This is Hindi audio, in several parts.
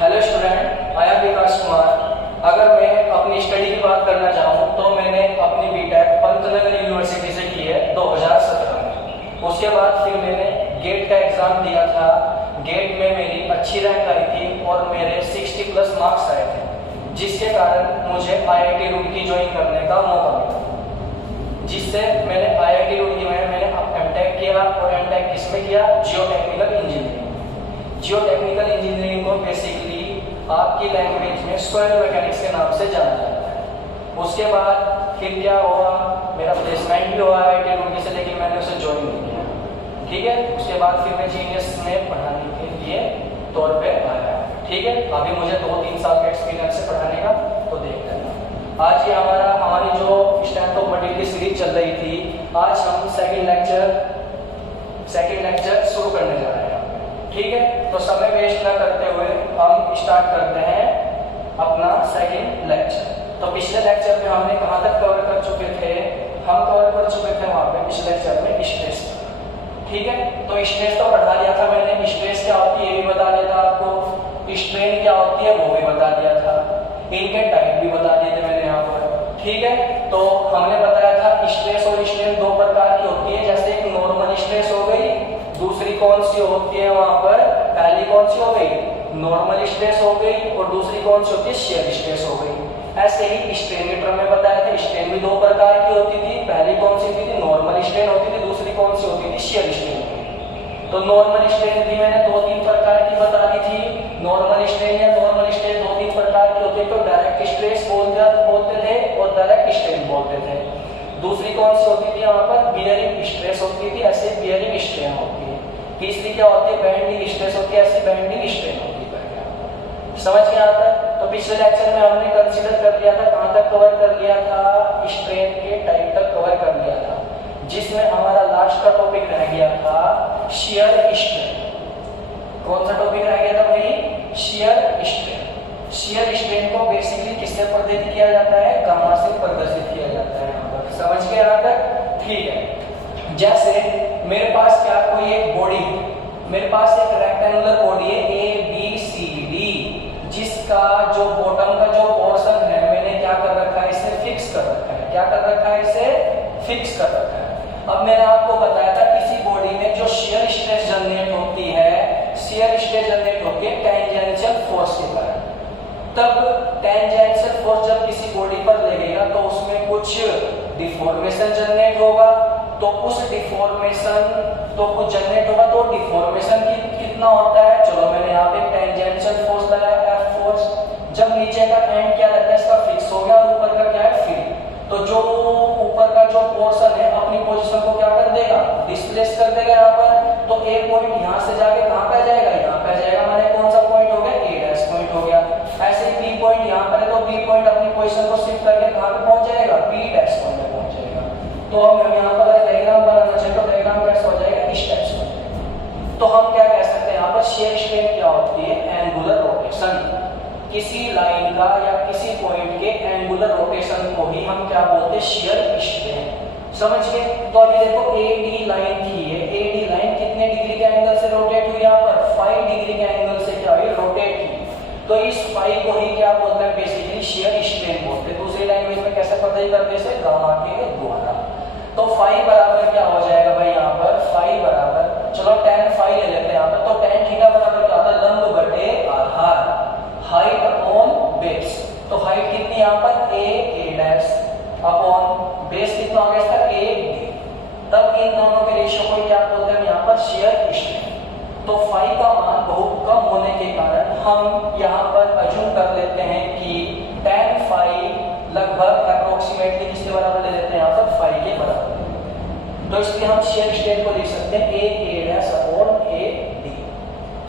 हेलो स्टूडेंट, आई एम विकास कुमार। अगर मैं अपनी स्टडी की बात करना चाहूँ तो मैंने अपनी बीटेक पंतनगर यूनिवर्सिटी से की है 2017 में। उसके बाद फिर मैंने गेट का एग्ज़ाम दिया था। गेट में मेरी अच्छी रैंक आई थी और मेरे 60+ मार्क्स आए थे, जिसके कारण मुझे IIT रुड़की ज्वाइन करने का मौका मिला, जिससे मैंने IIT रुड़की में मैंने एमटेक किया। और एमटेक किसमें किया? Geotechnical engineering. जियोटेक्निकल इंजीनियरिंग को बेसिकली आपकी लैंग्वेज में सॉइल मैकेनिक्स के नाम से जाना जाता है। उसके बाद फिर क्या हुआ, मेरा प्लेसमेंट भी हुआ IIT रुड़की से, लेकिन मैंने उसे ज्वाइन नहीं किया। ठीक है, उसके बाद फिर मैं जीनियस में पढ़ाने के लिए तौर पे आया। ठीक है, अभी मुझे 2-3 साल का एक्सपीरियंस है पढ़ाने का, तो देख लेना। आज ये हमारी जो स्ट्रेंथ ऑफ मटेरियल की सीरीज चल रही थी, आज हम सेकेंड लेक्चर शुरू करने जा रहे हैं। ठीक है, तो समय वेस्ट ना करते हुए हम स्टार्ट करते हैं अपना सेकेंड लेक्चर। तो पिछले लेक्चर में हमने कहाँ तक कवर कर चुके थे? हम कवर कर चुके थे वहाँ पे पिछले लेक्चर में स्ट्रेस। ठीक है, तो स्ट्रेस तो पढ़ा लिया था मैंने। स्ट्रेस क्या होती है ये भी बता दिया था आपको, स्ट्रेन क्या होती है वो भी बता दिया था, इनके टाइप भी बता दिए थे मैंने यहाँ पर। ठीक है, तो हमने बताया था स्ट्रेस और स्ट्रेन दो प्रकार की होती है। जैसे एक नॉर्मल स्ट्रेस हो गई, दूसरी कौन सी होती है वहां पर? पहली कौन सी हो गई? नॉर्मल स्ट्रेस हो गई, और दूसरी कौन सी होती है? शियर स्ट्रेस हो गई। ऐसे ही स्ट्रेन के टर्म में बताया था, स्ट्रेन भी दो प्रकार की होती थी। पहली कौन सी होती थी? नॉर्मल स्ट्रेन होती थी, दूसरी कौन सी होती थी? Shear strain. तो नॉर्मल स्ट्रेन भी मैंने 2-3 प्रकार की बता दी थी। नॉर्मल स्ट्रेन या नॉर्मल स्ट्रेन 2-3 प्रकार की होती है। तो डायरेक्ट स्ट्रेस बोलते थे और डायरेक्ट स्ट्रेन बोलते थे। दूसरी कौन सी होती थी यहाँ पर? बियरिंग स्ट्रेस होती थी, ऐसे बियरिंग स्ट्रेन होती है। तीसरी क्या होती है? बेंडिंग स्ट्रेस होती है, ऐसी बेंडिंग स्ट्रेन होती है। समझ गया आता? तो पिछले लेक्चर में हमने कंसीडर कर लिया था, कहाँ तक कवर कर लिया था? स्ट्रेन के टाइप तक कवर कर लिया था, जिसमें हमारा लास्ट का टॉपिक रह गया था शियर स्ट्रेन। कौन सा टॉपिक रह गया था भाई? Shear strain. शियर स्ट्रेन को बेसिकली किससे प्रदर्शित किया जाता है? गामा से प्रदर्शित किया जाता है। यहाँ पर समझ गया यहाँ तक? ठीक है, जैसे मेरे पास क्या कोई एक बॉडी है, मेरे पास एक रेक्टेंगुलर बॉडी है ABCD, जिसका जो बॉटम का जो पोर्शन है मैंने क्या कर रखा है? इसे फिक्स कर रखा है। क्या कर रखा है? इसे फिक्स कर रखा है। अब मैंने आपको बताया था किसी बॉडी में जो शियर स्ट्रेस जनरेट होती है, शियर स्ट्रेस जनरेट होती है टेंजेंशियल फोर्स के कारण। तब टेंजेंशियल फोर्स जब किसी बॉडी पर लगेगा तो उसमें कुछ डिफॉर्मेशन जनरेट होगा। तो उस डिफॉर्मेशन तो कुछ जनरेट होगा, तो डिफॉर्मेशन कितना होता है? चलो मैंने यहाँ पे टेंजेंशियल फोर्स लगाया F फोर्स। जब नीचे का एंड क्या रहता है इसका? फिक्स हो गया, और ऊपर का क्या है? फ्री। तो जो ऊपर का जो पोर्शन है अपनी पोजीशन को क्या कर देगा? डिस्प्लेस कर देगा यहाँ पर। तो एक पॉइंट यहाँ से जाके कहाँ पे जाएगा? यहाँ पे जाएगा। मैंने कौन सा पॉइंट हो गया? A' पॉइंट हो गया। ऐसे ही B पॉइंट यहाँ पर है, तो B पॉइंट अपनी पोजीशन को शिफ्ट करके कहाँ पे पहुंच जाएगा? B' पॉइंट पे पहुंच जाएगा। तो हम यहाँ पर डायग्राम बनाना चाहिए, तो डायग्राम कैसे हो जाएगा? इस टाइप से। तो हम क्या कह सकते हैं यहाँ पर? शियर स्ट्रेन क्या होती है? Angular rotation. किसी लाइन का या किसी पॉइंट के एंगुलर रोटेशन को ही हम क्या बोलते हैं? Shear strain. समझ गए? तो अभी देखो AD लाइन थी, है AD लाइन कितने डिग्री के एंगल से रोटेट हुई? यहाँ पर 5 डिग्री के एंगल से क्या हुई? रोटेट हुई। तो इस 5 को ही क्या बोलते हैं? बेसिकली शियर स्ट्रेन बोलते हैं। दूसरी लैंग्वेज में कैसे पता ही करते हैं? गामा के द्वारा। तो 5 बराबर क्या हो जाएगा भाई? यहाँ पर 5 बराबर, चलो tan phi ले लेते हैं यहाँ पर। तो tan थीटा बराबर क्या होता है? लंब बटे आधार, हाइट अपॉन बेस। तो हाइट कितनी यहाँ पर? A अपॉन बेस कितना हो गया इसका? AD। तब इन दोनों के रेशियो को क्या बोलते हैं यहाँ पर? Shear strain. तो फाई का मान बहुत कम होने के कारण हम यहाँ पर अज्यूम कर लेते हैं कि tan phi लगभग अप्रोक्सीमेटली किसके बराबर ले लेते हैं यहाँ पर? फाई के बराबर। तो इसलिए हम शियर स्ट्रेन को लिख सकते हैं A' अपॉन AD।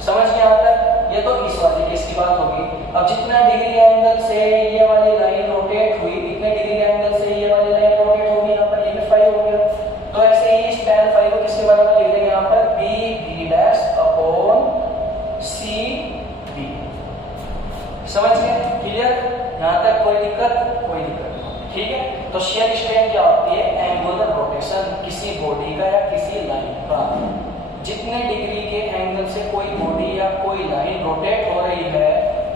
समझ गए यहाँ तक? ये तो इस वाली केस की बात होगी। अब जितना डिग्री एंगल से ये वाली लाइन रोटेट हुई, इतने डिग्री एंगल से ये वाली लाइन रोटेट होगी, यहाँ पर ये भी फाई हो गया। तो ऐसे ही इस tan phi को किसके बराबर लिख देंगे यहाँ पर? B' upon CD। समझ गए? क्लियर? यहाँ तक कोई दिक्कत? कोई दिक्कत नहीं। ठीक है, तो शियर स्ट्रेन क्या होती है? एंगुलर रोटेशन किसी बॉडी का या किसी लाइन का। जितने डिग्री के एंगल से कोई बॉडी या कोई लाइन रोटेट हो रही है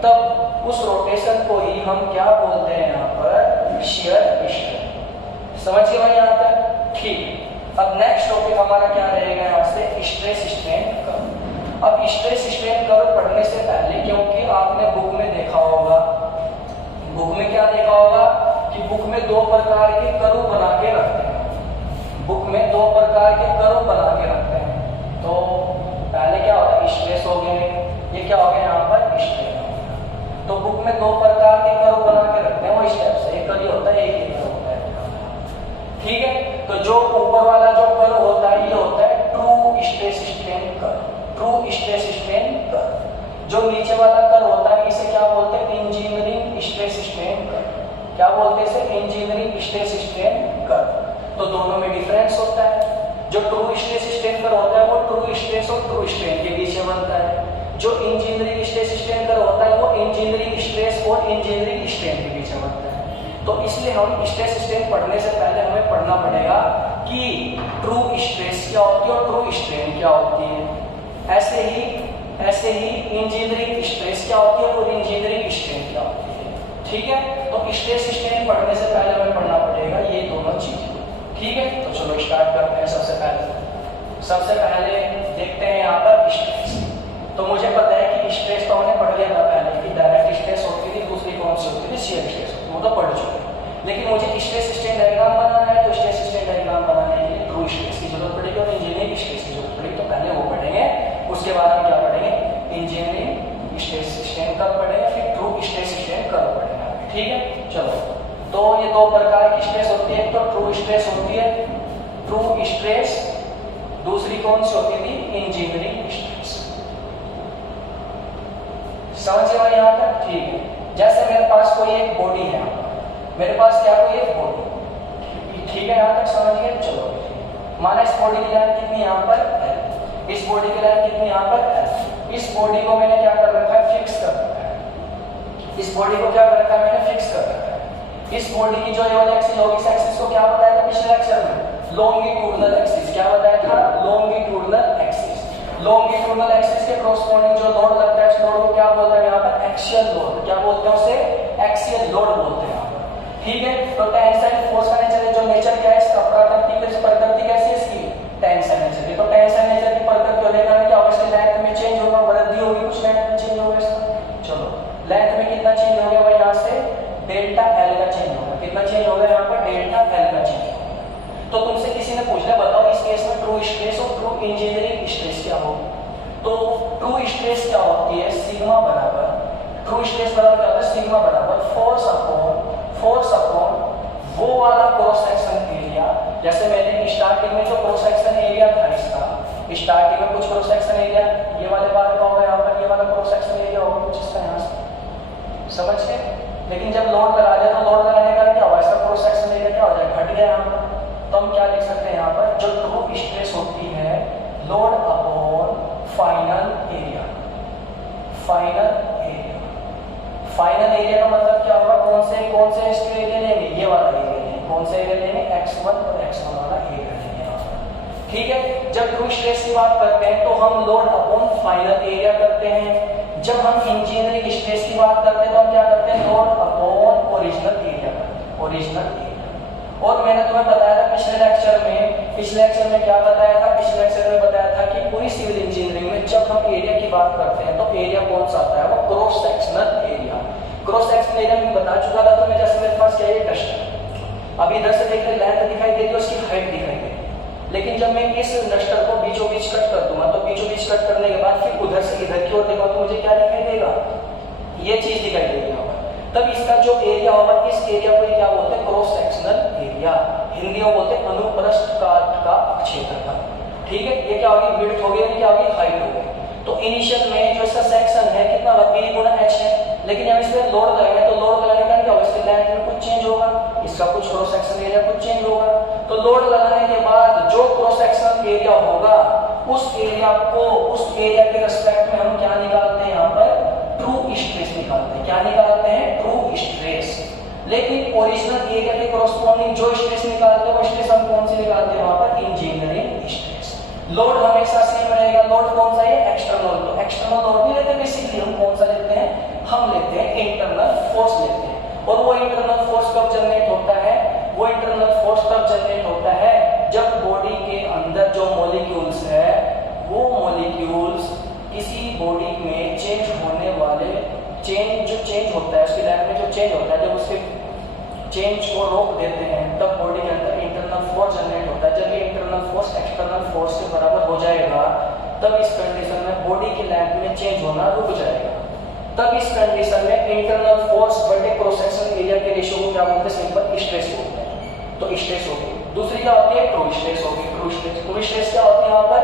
तब उस रोटेशन को ही हम क्या बोलते हैं यहाँ पर, शियर स्ट्रेन। समझ गए भाई यहाँ तक? ठीक। अब नेक्स्ट टॉपिक हमारा क्या रहेगा यहाँ से, स्ट्रेस स्ट्रेन कर्व। अब स्ट्रेस स्ट्रेन कर्व पढ़ने से पहले, क्योंकि आपने बुक में देखा होगा, बुक में क्या देखा होगा कि बुक में दो प्रकार के कर्व बना के रखते हैं, बुक में दो प्रकार के कर्व बना के रखते हैं। तो पहले क्या होता है, स्ट्रेस हो गए, ये क्या हो गया यहाँ पर, स्ट्रेन हो गया। तो बुक में दो प्रकार के कर्व बना के रखते हैं, वो स्टेप से, एक कर्व होता है, एक कर्व होता है। ठीक है, तो जो ऊपर वाला जो कर्व होता है ये होता है true stress strain curve, true stress strain curve. जो नीचे वाला कर्व होता है इसे क्या बोलते हैं, इंजीनियरिंग स्ट्रेस स्ट्रेन कर्व। क्या बोलते हैं इसे, इंजीनियरिंग स्ट्रेस स्ट्रेन कर्व। तो दोनों में डिफरेंस होता है। जो ट्रू स्ट्रेस स्ट्रेन कर्व होता है वो ट्रू स्ट्रेस और ट्रू स्ट्रेन के बीच में बनता है। जो इंजीनियरिंग स्ट्रेस स्ट्रेन कर्व होता है वो इंजीनियरिंग स्ट्रेस और इंजीनियरिंग स्ट्रेन के बीच में बनता है। तो इसलिए हम स्ट्रेस स्ट्रेन पढ़ने से पहले हमें पढ़ना पड़ेगा कि ट्रू स्ट्रेस क्या होती है और ट्रू स्ट्रेन क्या होती है। ऐसे ही इंजीनियरिंग स्ट्रेस क्या होती है और इंजीनियरिंग स्ट्रेन क्या होती है। ठीक है, तो स्ट्रेस स्ट्रेन पढ़ने से पहले हमें पढ़ना पड़ेगा ये दोनों चीजें। ठीक है, तो चलो स्टार्ट करते हैं। सबसे पहले देखते हैं यहाँ पर स्ट्रेस। तो मुझे पता है कि स्ट्रेस तो हमने पढ़ लिया था पहले कि डायरेक्ट स्ट्रेस होती थी, दूसरी कौन सी होती थी, शियर स्ट्रेस होती थी, वो तो पढ़ चुके हैं। लेकिन मुझे स्ट्रेस स्ट्रेन डायग्राम बनाना है, तो स्ट्रेस स्ट्रेन डायग्राम बनाने के लिए ट्रू स्ट्रेस की जरूरत पड़ेगी और इंजीनियरिंग स्ट्रेस की जरूरत पड़ेगी। तो पहले वो पढ़ेंगे, उसके बाद हम क्या पढ़ेंगे, इंजीनियरिंग स्ट्रेस स्ट्रेन कर्व पढ़ेंगे, फिर ट्रू स्ट्रेस स्ट्रेन कर्व पढ़ेंगे। ठीक है, चलो। तो ये दो प्रकार की स्ट्रेस होती है, तो ट्रू स्ट्रेस होती है, ट्रू स्ट्रेस, दूसरी कौन सी होती थी, इंजीनियरिंग स्ट्रेस। समझिए भाई यहाँ तक? ठीक है, जैसे मेरे पास कोई एक बॉडी है, मेरे पास क्या कोई एक बॉडी, ठीक है, यहाँ तक समझ गए? चलो, माना इस बॉडी की लाइन कितनी यहाँ पर है, इस बॉडी की लाइन कितनी यहाँ पर है। इस बॉडी को मैंने क्या कर रखा है, फिक्स कर रखा है। इस बॉडी को क्या कर रखा है, मैंने फिक्स कर रखा है। इस बॉडी की जो ये वाली एक्सिस होगी, इस एक्सिस को क्या बताया था पिछले लेक्चर में, लॉन्गिट्यूडनल एक्सिस। क्या बताया था, लॉन्गिट्यूडनल एक्सिस। लॉन्गिट्यूडनल एक्सिस के कॉरस्पॉन्डिंग जो लोड लगता है, उस लोड को क्या बोलते हैं यहाँ पर, एक्सियल लोड। क्या बोलते हैं उसे, एक्सियल लोड बोलते हैं यहाँ पर। ठीक है, तो टेंसाइल फोर्स का नेचर, जो नेचर क्या है इसका, प्रकृति कैसी है इसकी, टेंसाइल नेचर की। तो टेंसाइल नेचर की प्रकृति होने के कारण क्या होगा, इसकी लेंथ में चेंज होगा, वृद्धि होगी, कुछ लेंथ में चेंज होगा इसका। चलो, लेंथ में कितना चेंज हो गया भाई, यहाँ से डेल्टा एल का चेंज होगा। कितना चेंज होगा यहाँ पर, डेल्टा एल का चेंज होगा। तो तुमसे किसी ने पूछना, बताओ इस केस में ट्रू स्ट्रेस और ट्रू इंजीनियरिंग स्ट्रेस क्या होगी। तो ट्रू स्ट्रेस क्या होती है, सिग्मा बराबर, ट्रू स्ट्रेस बराबर क्या होता है, सिग्मा बराबर फोर्स अपॉन वो वाला क्रॉस सेक्शन एरिया। जैसे मैंने स्टार्टिंग में जो क्रॉस सेक्शन एरिया था इसका, स्टार्टिंग में कुछ क्रॉस सेक्शन एरिया ये वाले बार का होगा, यहाँ पर ये वाला क्रॉस सेक्शन एरिया होगा कुछ इसका, यहाँ से समझ गए। लेकिन जब लोड लगा दिया तो लोड लगाने का क्या होगा, इसका क्रॉस सेक्शन एरिया क्या हो जाएगा, घट गया यहाँ पर। तो हम क्या लिख सकते हैं यहाँ पर, जो ट्रू स्ट्रेस होती है, load upon final area. Final area का मतलब क्या होगा, कौन से इसके एरिया लेंगे, ये वाला एरिया लेंगे। कौन से एरिया लेंगे, x1 और x1 वाला एरिया लेंगे यहाँ पर। ठीक है, जब ट्रू स्ट्रेस की बात करते हैं तो हम लोड अपॉन फाइनल एरिया करते हैं। जब हम इंजीनियरिंग स्ट्रेस की बात करते हैं तो हम क्या करते हैं, लोड अपॉन ओरिजिनल एरिया करते हैं, ओरिजिनल एरिया। और मैंने तुम्हें बताया था पिछले लेक्चर में क्या बताया था, पिछले लेक्चर में बताया था कि पूरी सिविल इंजीनियरिंग में जब हम एरिया की बात करते हैं तो एरिया कौन सा आता है, वो cross sectional area. Cross sectional area में बता चुका था तुम्हें, जैसे मेरे पास क्या है, डस्ट है। अभी इधर से देख रहे लेंथ दिखाई दे रही है, उसकी हाइट दिखाई दे रही है। लेकिन जब मैं इस डस्टर को बीचों बीच कट कर दूंगा, तो बीचों बीच कट करने के बाद फिर उधर से इधर की ओर देखा तो मुझे क्या दिखाई देगा, ये चीज दिखाई देगी यहाँ पर। तब इसका जो एरिया होगा, इस एरिया को क्या बोलते हैं, क्रॉस सेक्शनल एरिया। हिंदी में बोलते हैं अनुप्रस्थ काट का क्षेत्रफल। ठीक है, ये क्या होगी, विड्थ होगी, क्या होगी, हाइट होगी। तो इनिशियल में जो इसका सेक्शन है कितना होगा, p गुना h है। लेकिन जब इसमें लोड लगाएंगे तो लोड लगाने का क्या होगा, इसके लेंथ में कुछ चेंज होगा, इसका कुछ क्रॉस सेक्शन एरिया कुछ चेंज होगा। तो लोड लगाने के बाद जो क्रॉस सेक्शन एरिया होगा, उस एरिया के रिस्पेक्ट में हम क्या निकालते हैं, यहाँ पर ट्रू स्ट्रेस निकालते हैं। क्या निकालते हैं, ट्रू स्ट्रेस। लेकिन ओरिजिनल एरिया के कॉरस्पॉन्डिंग जो स्ट्रेस निकालते हैं वो स्ट्रेस हम कौन सी निकालते हैं, वहां पर इंजीनियरिंग स्ट्रेस। लोड हमेशा सेम रहेगा, लोड कौन सा है, एक्सटर्नल। तो एक्सटर्नल लोड नहीं लेते बेसिकली, हम कौन सा लेते हैं, हम लेते जनरेट होता है, वो इंटरनल फोर्स तब जनरेट होता है जब बॉडी के अंदर जो मॉलिक्यूल्स है वो मॉलिक्यूल्स किसी बॉडी में चेंज होने वाले चेंज होता है, उसकी लाइफ में जो चेंज होता है, जब उसके चेंज को रोक देते हैं तब बॉडी के अंदर इंटरनल फोर्स जनरेट होता है। जब ये इंटरनल फोर्स एक्सटर्नल फोर्स के बराबर हो जाएगा तब इस कंडीशन में बॉडी की लेंथ में चेंज होना रुक जाएगा। तब इस कंडीशन में इंटरनल फोर्स बटे क्रॉस सेक्शन एरिया के रेशियो को क्या बोलते हैं, सिंपल स्ट्रेस बोलते हैं। तो स्ट्रेस होगी। दूसरी क्या होती है, ट्रू स्ट्रेस होगी। ट्रू स्ट्रेस क्या होती है, यहाँ पर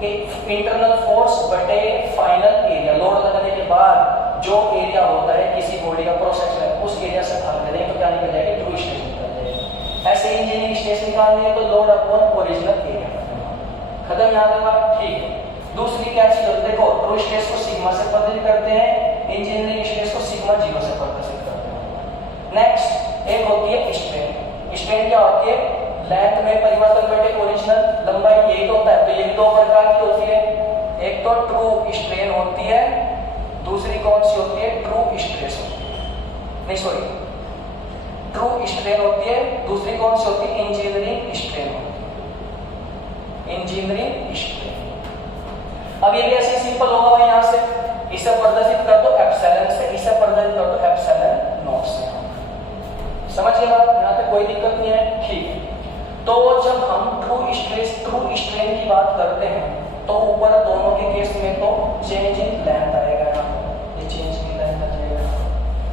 इंटरनल फोर्स बटे फाइनल एरिया, लोड लगाने के बाद जो एरिया होता है किसी बॉडी का क्रॉस सेक्शन उस एरिया से भाग देने तो क्या निकल जाएगा, ट्रू स्ट्रेस निकल जाएगा। ऐसे इंजीनियरिंग स्ट्रेस निकालनी है तो लोड अपॉन ओरिजिनल एरिया खत्म, याद है बात, ठीक है। दूसरी क्या चीज होती है, देखो ट्रू स्ट्रेस को सिग्मा से प्रदर्शित करते हैं, इंजीनियरिंग स्ट्रेस को सिग्मा 0 से प्रदर्शित करते हैं। नेक्स्ट एक होती है स्ट्रेन। स्ट्रेन क्या होती है, लेंथ में परिवर्तन बटे ओरिजिनल लंबाई, यही तो होता है। तो ये दो प्रकार की होती है, एक तो ट्रू स्ट्रेन होती है, दूसरी कौन सी होती है, ट्रू स्ट्रेस होती है, नहीं सॉरी ट्रू स्ट्रेन होती है, दूसरी कौन सी होती है, इंजीनियरिंग स्ट्रेन होती है, इंजीनियरिंग स्ट्रेन। अब ये भी ऐसे सिंपल होगा भाई, यहां से इसे प्रदर्शित कर दो एप्सिलॉन से, इसे प्रदर्शित कर दो एप्सिलॉन नॉट से। समझ गए बात, यहां पे कोई दिक्कत नहीं है, ठीक है। तो जब हम ट्रू स्ट्रेन की बात करते हैं तो ऊपर दोनों के केस में तो चेंज इन लेंथ आएगा, ये चेंज इन लेंथ आ जाएगा,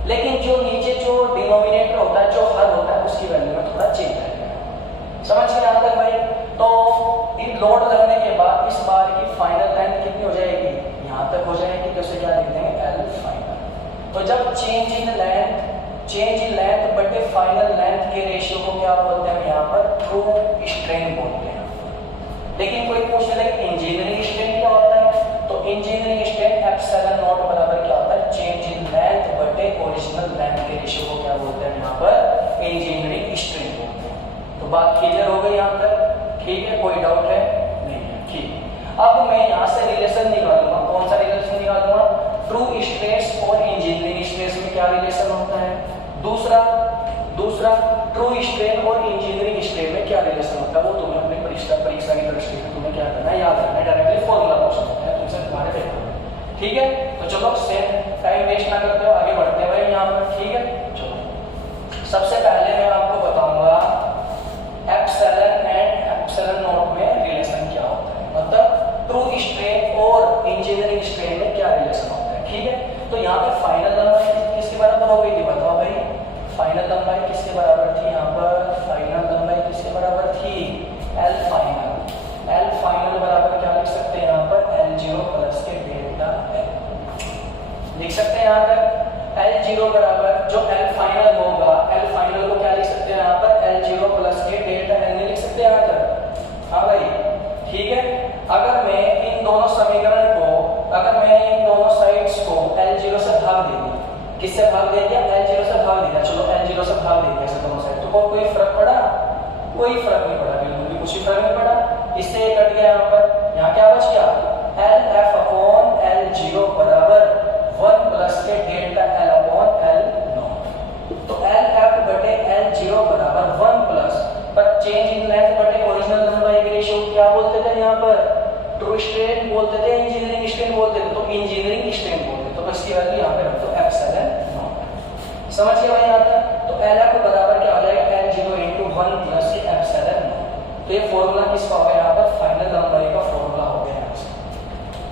लेकिन जो नीचे जो डिनोमिनेटर होता है, जो हर होता है, उसकी वैल्यू में थोड़ा चेंज आएगा। समझ गए यहां तक भाई। तो लोड लगने के बाद इस बार की फाइनल लेंथ कितनी हो जाएगी, यहां तक हो जाएगी, तो उसे क्या लिखते हैं, एल फाइनल। तो जब चेंज इन लेंथ बटे फाइनल लेंथ के रेशियो को क्या बोलते हैं, यहाँ पर ट्रू स्ट्रेन बोलते हैं। लेकिन कोई पूछ ले इंजीनियरिंग स्ट्रेन क्या होता है, तो इंजीनियरिंग स्ट्रेन एप्सिलॉन नॉट बराबर क्या होता है, चेंज इन लेंथ बटे ओरिजिनल लेंथ के रेशियो को क्या बोलते हैं, यहाँ पर इंजीनियरिंग स्ट्रेन बोलते हैं। तो बात क्लियर हो गई यहाँ तक, ठीक है, कोई डाउट है, नहीं है, ठीक। अब मैं यहाँ से रिलेशन निकालूंगा, कौन सा रिलेशन निकालूंगा, ट्रू स्ट्रेस और इंजीनियरिंग स्ट्रेस में क्या रिलेशन होता है, दूसरा ट्रू स्ट्रेन और इंजीनियरिंग स्ट्रेन में क्या रिलेशन होता है, वो तुम्हें अपनी परीक्षा की दृष्टि से तुम्हें क्या करना है, याद रखना है, डायरेक्टली फॉर्मूला क्वेश्चन होता है तुमसे तुम्हारे पेपर में, ठीक है। तो चलो सेम टाइम वेस्ट ना करते हो, आगे बढ़ते हैं भाई यहाँ पर, ठीक है। चलो सबसे पहले मैं आपको बताऊंगा एप्सिलॉन एंड एप्सिलॉन नॉट में रिलेशन क्या होता है, मतलब ट्रू स्ट्रेन और इंजीनियरिंग स्ट्रेन में क्या रिलेशन होता है, ठीक है। तो यहाँ पे फाइनल लंबाई किसके बराबर हो गई थी, बताओ भाई, फाइनल लंबाई किसके बराबर थी, यहाँ पर फाइनल लंबाई किसके बराबर थी, एल फाइनल। एल फाइनल बराबर क्या लिख सकते हैं, यहाँ पर L0 प्लस के डेल्टा L लिख सकते हैं यहाँ तक। L0 बराबर जो L फाइनल होगा, L फाइनल को क्या लिख सकते हैं यहाँ पर, L0 प्लस के डेल्टा L नहीं लिख सकते यहाँ तक, हाँ भाई, ठीक है। अगर मैं इन दोनों समीकरण को, अगर मैं इन दोनों साइड्स को L0 से भाग दे दिया, किससे भाग दे दिया, L0 से भाग दे दिया, चलो L0 से भाग दे दिया दोनों साइड, तो कोई फर्क पड़ा, कोई फर्क नहीं पड़ा, बिल्कुल भी कुछ भी फर्क नहीं पड़ा, इससे ये कट गया। यहाँ पर यहाँ क्या बच गया, LF अपॉन L0 बराबर 1 प्लस के डेल्टा L अपॉन L0। तो LF बटे L0 बराबर 1 प्लस पर चेंज इन लेंथ बटे ओरिजिनल लंबाई के रेशियो क्या बोलते थे यहाँ पर, ट्रू स्ट्रेन बोलते थे, इंजीनियरिंग स्ट्रेन बोलते थे, तो इंजीनियरिंग स्ट्रेन बोलते, तो इसकी वैल्यू यहाँ पे रख दो एप्सिलॉन नॉट। समझ गए भाई यहाँ तक। तो LF बराबर क्या हो जाएगा, L0 into 1 plus epsilon not. तो ये फॉर्मूला किसका हो गया यहाँ पर, फाइनल लंबाई का फॉर्मूला हो गया यहाँ से।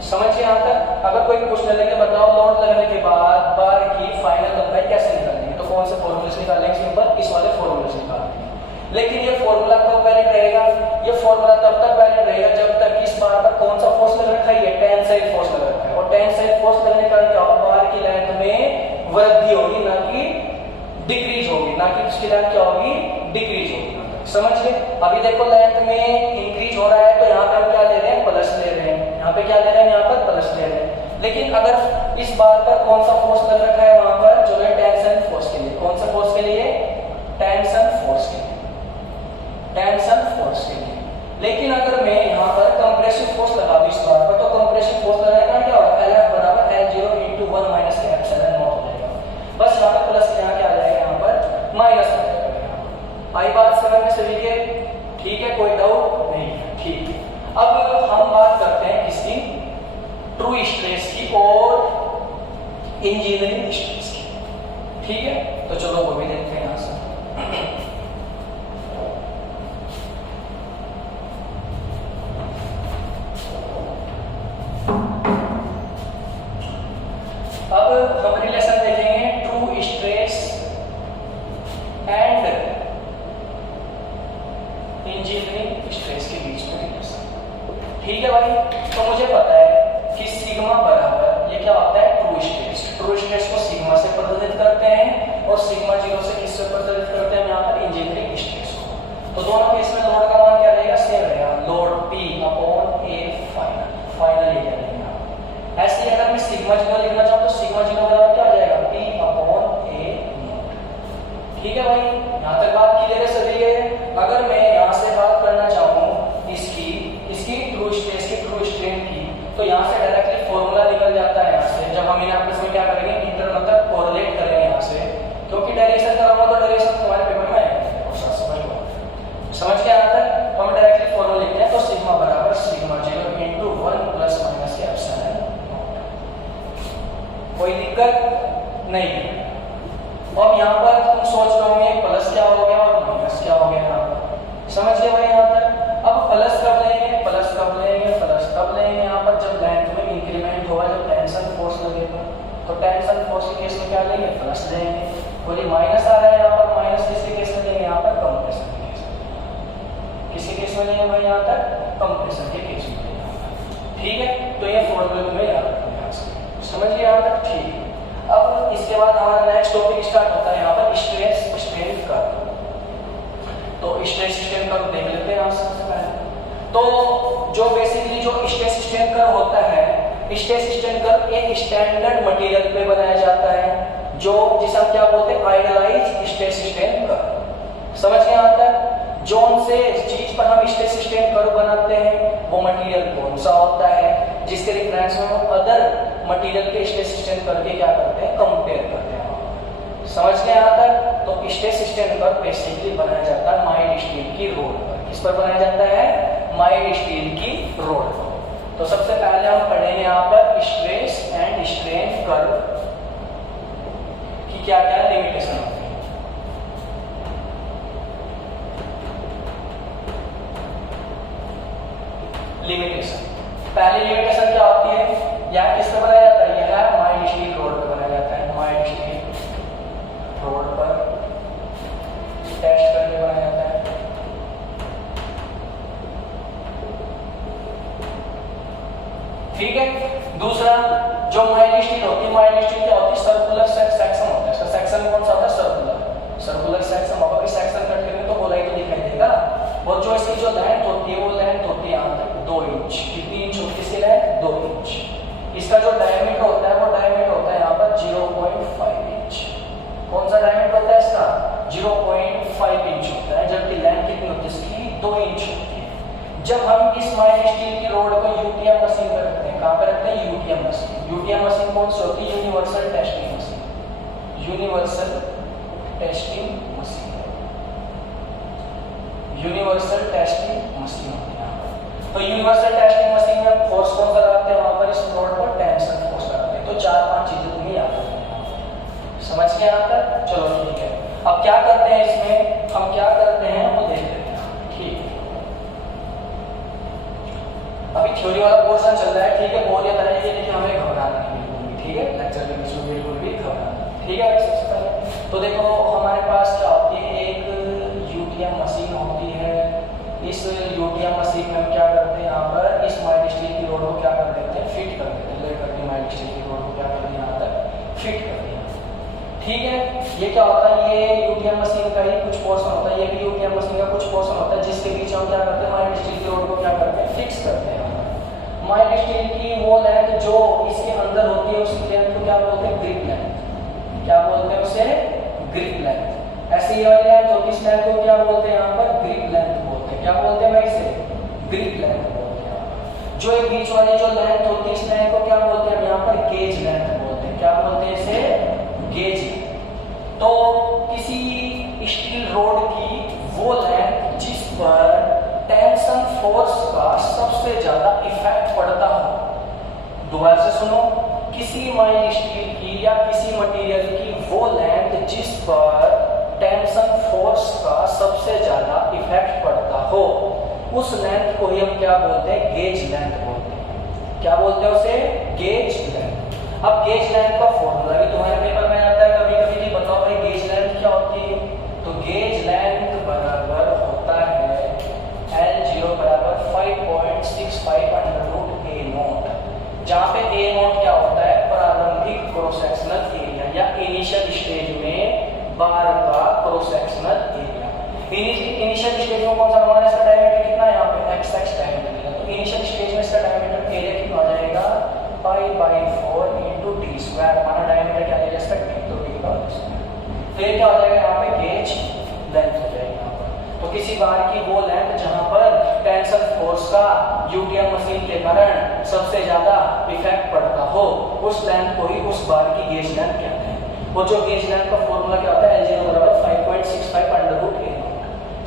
समझ गए यहाँ तक। अगर कोई पूछने लगे बताओ लोड लगने के बाद बार की फाइनल लंबाई कैसे निकालेंगे, तो कौन से फॉर्मूले से निकालेंगे, सिंपल इस वाले फॉर्मूले से निकालेंगे। लेकिन ये फॉर्मूला कब वैलिड रहेगा, ये फॉर्मूला तब तक वैलिड रहेगा जब तक इस बार पर कौन सा फोर्स लग रखा है, ये टेंसाइल फोर्स लग रखा है, और टेंसाइल फोर्स लगने का क्या होगा, बार की लेंथ में वृद्धि होगी, ना कि डिक्रीज होगी, ना कि उसकी लेंथ क्या होगी, डिक्रीज होगी। समझ गए। अभी देखो लेंथ में इंक्रीज हो रहा है, तो यहाँ पे हम क्या ले रहे हैं, प्लस ले रहे हैं, यहाँ पे क्या ले रहे हैं, यहाँ पर प्लस ले रहे हैं। लेकिन अगर इस बार पर कौन सा फोर्स लग रखा है वहां पर, जो है टेंशन फोर्स के लिए, कौन सा फोर्स के लिए, टेंशन फोर्स के लिए, टेंशन फोर्स के लिए। लेकिन अगर मैं यहाँ पर कंप्रेसिव फोर्स लगा दूं इस बार पर, तो कंप्रेसिव फोर्स लगाने का क्या होगा, LF बराबर L0 into 1 माइनस के एप्सिलॉन नॉट हो जाएगा। बस यहाँ पे प्लस यहाँ क्या आ जाएगा, यहाँ पर माइनस आ जाएगा। आई बात समझ में सभी के? ठीक है, कोई डाउट नहीं है। ठीक है, अब हम बात करते हैं किसकी? ट्रू स्ट्रेस की और इंजीनियरिंग स्ट्रेस की। ठीक है, तो चलो वो भी देखते हैं यहां से। अब हम रिलेशन देखेंगे true stress and engineering stress के बीच में रिलेशन। ठीक है भाई, तो मुझे पता है कि सिग्मा बराबर ये क्या होता है? True stress. ट्रू स्ट्रेस को सिग्मा से प्रदर्शित करते हैं और सिग्मा जीरो से किससे प्रदर्शित करते हैं? यहाँ पर इंजीनियरिंग स्ट्रेस को। तो दोनों केस में लोड का मान क्या रहेगा? सेम रहेगा, load P upon A final area रहेगा। ऐसे ही अगर मैं सिग्मा जीरो लिखना चाहूँ तो सिग्मा जीरो बराबर क्या हो जाएगा? P upon A not. ठीक है भाई, यहाँ तक बात क्लियर है सभी के? अगर मैं यहाँ से बात करना चाहूँ इसकी ट्रू स्ट्रेस की, ट्रू स्ट्रेन की, तो यहाँ से डायरेक्टली फॉर्मूला निकल जाता है। यहाँ से जब हम इन्हें आपस में क्या करेंगे? इंटर मतलब कोरिलेट करेंगे यहाँ से, क्योंकि डेरिवेशन कराऊंगा तो डेरिवेशन तुम्हारे पेपर में आएगा। समझ के यहाँ तक? तो हम डायरेक्टली फॉर्मूला लिखते हैं, तो सिग्मा बराबर sigma zero into 1 plus minus के एप्सिलॉन। कोई दिक्कत नहीं है। अब यहाँ पर तुम सोच रहे होंगे प्लस क्या हो गया और माइनस क्या हो गया? यहाँ पर समझ गए भाई यहाँ तक? अब प्लस कब लेंगे? प्लस कब लेंगे? प्लस कब लेंगे? यहाँ पर जब लेंथ में इंक्रीमेंट होगा, जब टेंशन फोर्स लगेगा, तो टेंशन फोर्स के केस में क्या लेंगे? प्लस लेंगे। बोलिए माइनस आ रहा है यहाँ पर, माइनस किसके केस में लेंगे? यहाँ पर कंप्रेशन के केस में। किसके केस में लेंगे भाई? यहाँ तक कंप्रेशन के केस में लेंगे। ठीक है, तो ये फॉर्मूला में याद रखना है। समझ गए यहाँ तक? ठीक है, अब इसके बाद हमारा नेक्स्ट टॉपिक स्टार्ट होता है यहाँ पर स्ट्रेस स्ट्रेन कर्व। तो स्ट्रेस स्ट्रेन कर्व देख लेते हैं सबसे पहले। तो जो बेसिकली जो स्ट्रेस स्ट्रेन कर्व होता है, स्ट्रेस स्ट्रेन कर्व एक स्टैंडर्ड मटेरियल पे बनाया जाता है, जो जिसे हम क्या बोलते हैं? Idealised stress strain curve. समझ गए यहाँ तक? जोन से चीज पर हम स्ट्रेस स्ट्रेन कर्व बनाते हैं, वो मटेरियल कौन सा होता है जिसके रेफरेंस में हम अदर मटेरियल के स्ट्रेस स्ट्रेन कर्व के क्या करते हैं? कंपेयर करते हैं। समझ गए यहाँ तक? तो स्ट्रेस स्ट्रेन कर्व बेसिकली बनाया जाता है माइल्ड स्टील की रोड पर। किस पर बनाया जाता है? माइल्ड स्टील की रोड पर। तो सबसे पहले हम पढ़ेंगे यहाँ पर स्ट्रेस एंड स्ट्रेन कर्व की क्या क्या लिमिटेशन होती है। लिमिटेशन, पहली लिमिटेशन क्या होती है? यहाँ किस पर बनाया जाता है? यह माइल्ड स्टील रोड पर बनाया जाता है। माइल्ड स्टील रोड पर टेस्ट करके बनाया जाता है। ठीक है, दूसरा जो माइल्ड स्टील होती है, माइल्ड स्टील क्या होती है? सर्कुलर सेक्शन होता है। इसका सेक्शन कौन सा होता है? सर्कुलर सेक्शन होगा। अगर सेक्शन कट करेंगे तो गोलाई तो दिखाई देगा। और जो इसकी जो लेंथ होती है, वो लेंथ होती है यहाँ तक 2 इंच। कितनी इंच होती है इसकी लेंथ? 2 इंच। इसका जो डायमीटर होता है, वो डायमीटर होता है यहाँ पर 0.5 इंच। कौन सा डायमीटर होता है इसका? 0.5 इंच होता है, जबकि लेंथ कितनी होती है इसकी? 2 इंच होती है। जब हम इस माइल्ड स्टील की रोड को यूटीएम मशीन पर रखते हैं, कहाँ पर रखते हैं? UTM machine. यूटीएम मशीन कौन सी होती है? Universal testing machine. Universal testing machine, universal testing machine होती है यहाँ पर। तो यूनिवर्सल टेस्टिंग मशीन में फोर्स कौन सा लगाते हैं? वहां पर इस रोड पर टेंशन फोर्स लगाते हैं। तो 4-5 चीजें तुम्हें याद रखनी है। समझ गए यहाँ तक? चलो ठीक है, अब क्या करते हैं इसमें? हम क्या करते हैं वो देख लेते हैं। ठीक है, अभी थ्योरी वाला पोर्शन चल रहा है। ठीक है, बोलिए तरह ये देखिए, हमें घबराना नहीं बिल्कुल भी। ठीक है, लेक्चर के बीच में बिल्कुल भी घबराना। ठीक है, सबसे पहले तो देखो हमारे पास क्या होती है? एक यूटीएम मशीन होती है। इस यूटीएम मशीन में हम क्या करते हैं? यहाँ पर इस माइल्ड स्टील की रोड को क्या कर देते हैं? फिट कर देते हैं। लेकर के माइल्ड स्टील की रोड को क्या कर दिया? यहाँ तक फिट कर दिया। ठीक है, ये क्या होता है? ये यूटीएम मशीन का ही कुछ पोर्शन होता है, ये भी यूटीएम मशीन का कुछ पोर्शन होता है, जिसके बीच हम क्या करते हैं? माइल्ड स्टील की रोड को क्या करते हैं? फिक्स करते हैं। माइल्ड स्टील की वो लेंथ जो इसके अंदर होती है, उस लेंथ को क्या बोलते हैं? Grip length. क्या बोलते हैं उसे? Grip length. ऐसी ये वाली लेंथ होती है, इस लेंथ को क्या बोलते हैं? यहाँ पर ग्रिप लेंथ बोलते हैं। क्या बोलते हैं भाई इसे? ग्रिप लेंथ बोलते हैं। जो एक बीच वाली जो लेंथ होती है, इस लेंथ को क्या बोलते हैं? यहाँ पर गेज लेंथ बोलते हैं। क्या बोलते हैं इसे? गेज। तो किसी फोर्स का सबसे ज्यादा इफेक्ट पड़ता हो, दोबारा से सुनो, किसी माइल्ड स्टील की या किसी मटेरियल की वो लेंथ जिस पर टेंशन फोर्स का सबसे ज्यादा इफेक्ट पड़ता हो, उस लेंथ को ही हम क्या बोलते हैं, गेज लेंथ बोलते हैं। क्या बोलते हैं उसे, गेज लेंथ। अब गेज लेंथ का फॉर्मूला भी तुम्हारे पेपर में आता है कभी कभी, कि बताओ भाई गेज लेंथ क्या होती है। तो गेज लेंथ बराबर होता है L0 बराबर 5.65 अंडर रूट ए नोट, जहाँ पे ए नोट क्या होता है, प्रारंभिक क्रॉस सेक्शनल एरिया या इनिशियल स्टेज में बार का cross sectional area. Initial stage में कौन सा हमारा इसका डायमीटर कितना है, यहाँ पे xx डायमीटर है। तो इनिशियल स्टेज में इसका डायमीटर एरिया कितना हो जाएगा, π/4 × d²। हमारा डायमीटर क्या लेगा इसका, d, तो d का स्क्वायर। तो ये क्या हो जाएगा यहाँ पे, गेज लेंथ हो जाएगी यहाँ पर। तो किसी बार की वो लेंथ जहाँ पर टेंशन फोर्स का यूटीएम मशीन के कारण सबसे ज्यादा इफेक्ट पड़ता हो, उस लेंथ को ही उस बार की गेज लेंथ कहते हैं। वो जो गेज लेंथ का फॉर्मूला क्या होता है, L0 बराबर 5.65 अंडर रूट ए नोट,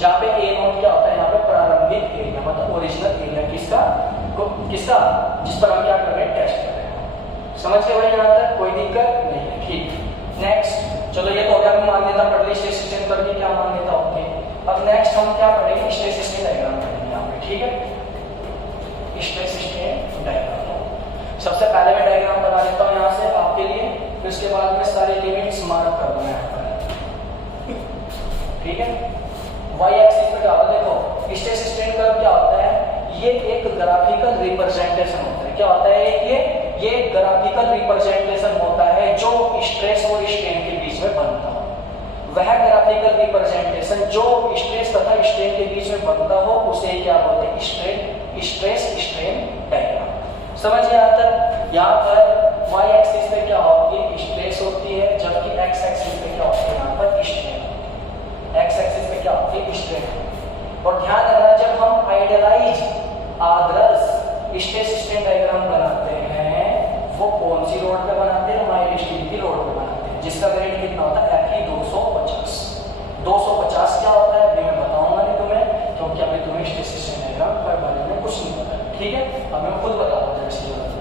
जहाँ पे ए नोट क्या होता है यहाँ पे, प्रारंभिक एरिया मतलब ओरिजिनल एरिया किसका, जिस पर हम क्या कर रहे हैं, टेस्ट कर रहे हैं। समझ के भाई यहाँ तक कोई दिक्कत नहीं है, ठीक। नेक्स्ट, चलो ये तो हो गया, हम मान्यता पढ़ ली स्ट्रेस स्ट्रेन पर की क्या मान्यता होती है। अब नेक्स्ट हम क्या पढ़ेंगे, स्ट्रेस स्ट्रेन डायग्राम पढ़ेंगे यहाँ पे, ठीक है। स्ट्रेस स्ट्रेन डायग्राम, सबसे पहले मैं डायग्राम बना लेता हूँ यहाँ से आपके लिए, फिर उसके बाद में सारे लिमिट्स मार्क कर दूंगा यहाँ पर, ठीक है। वाई एक्सिस पे क्या होता है, देखो स्ट्रेस स्ट्रेन कर्व क्या होता है, ये एक ग्राफिकल रिप्रेजेंटेशन होता है। क्या होता है ये ग्राफिकल रिप्रेजेंटेशन होता है जो स्ट्रेस और स्ट्रेन के बीच में बनता हो। वह ग्राफिकल रिप्रेजेंटेशन जो स्ट्रेस तथा स्ट्रेन के बीच में बनता हो उसे क्या बोलते हैं, स्ट्रेस स्ट्रेन डायग्राम। समझ यहाँ तक। यहाँ पर वाई एक्सिस पे क्या होती है, स्ट्रेस होती है, जबकि एक्स एक्सिस पे क्या होती है, यहाँ पर स्ट्रेन। एक्स एक्सिस पे क्या होती है, स्ट्रेन। और ध्यान रखना, जब हम आइडियलाइज आदर्श स्ट्रेस स्ट्रेन डायग्राम बनाते हैं, वो कौन सी रोड पे बनाते हैं, माइल्ड स्टील की रोड पे बनाते हैं, जिसका ग्रेड कितना होता है, Fe 250। 250 क्या होता है अभी मैं बताऊंगा नहीं तुम्हें, क्योंकि अभी तुम्हें स्ट्रेस स्ट्रेन डायग्राम के बारे में कुछ नहीं पता, ठीक है। अब मैं खुद बताऊंगा जब इसकी बात है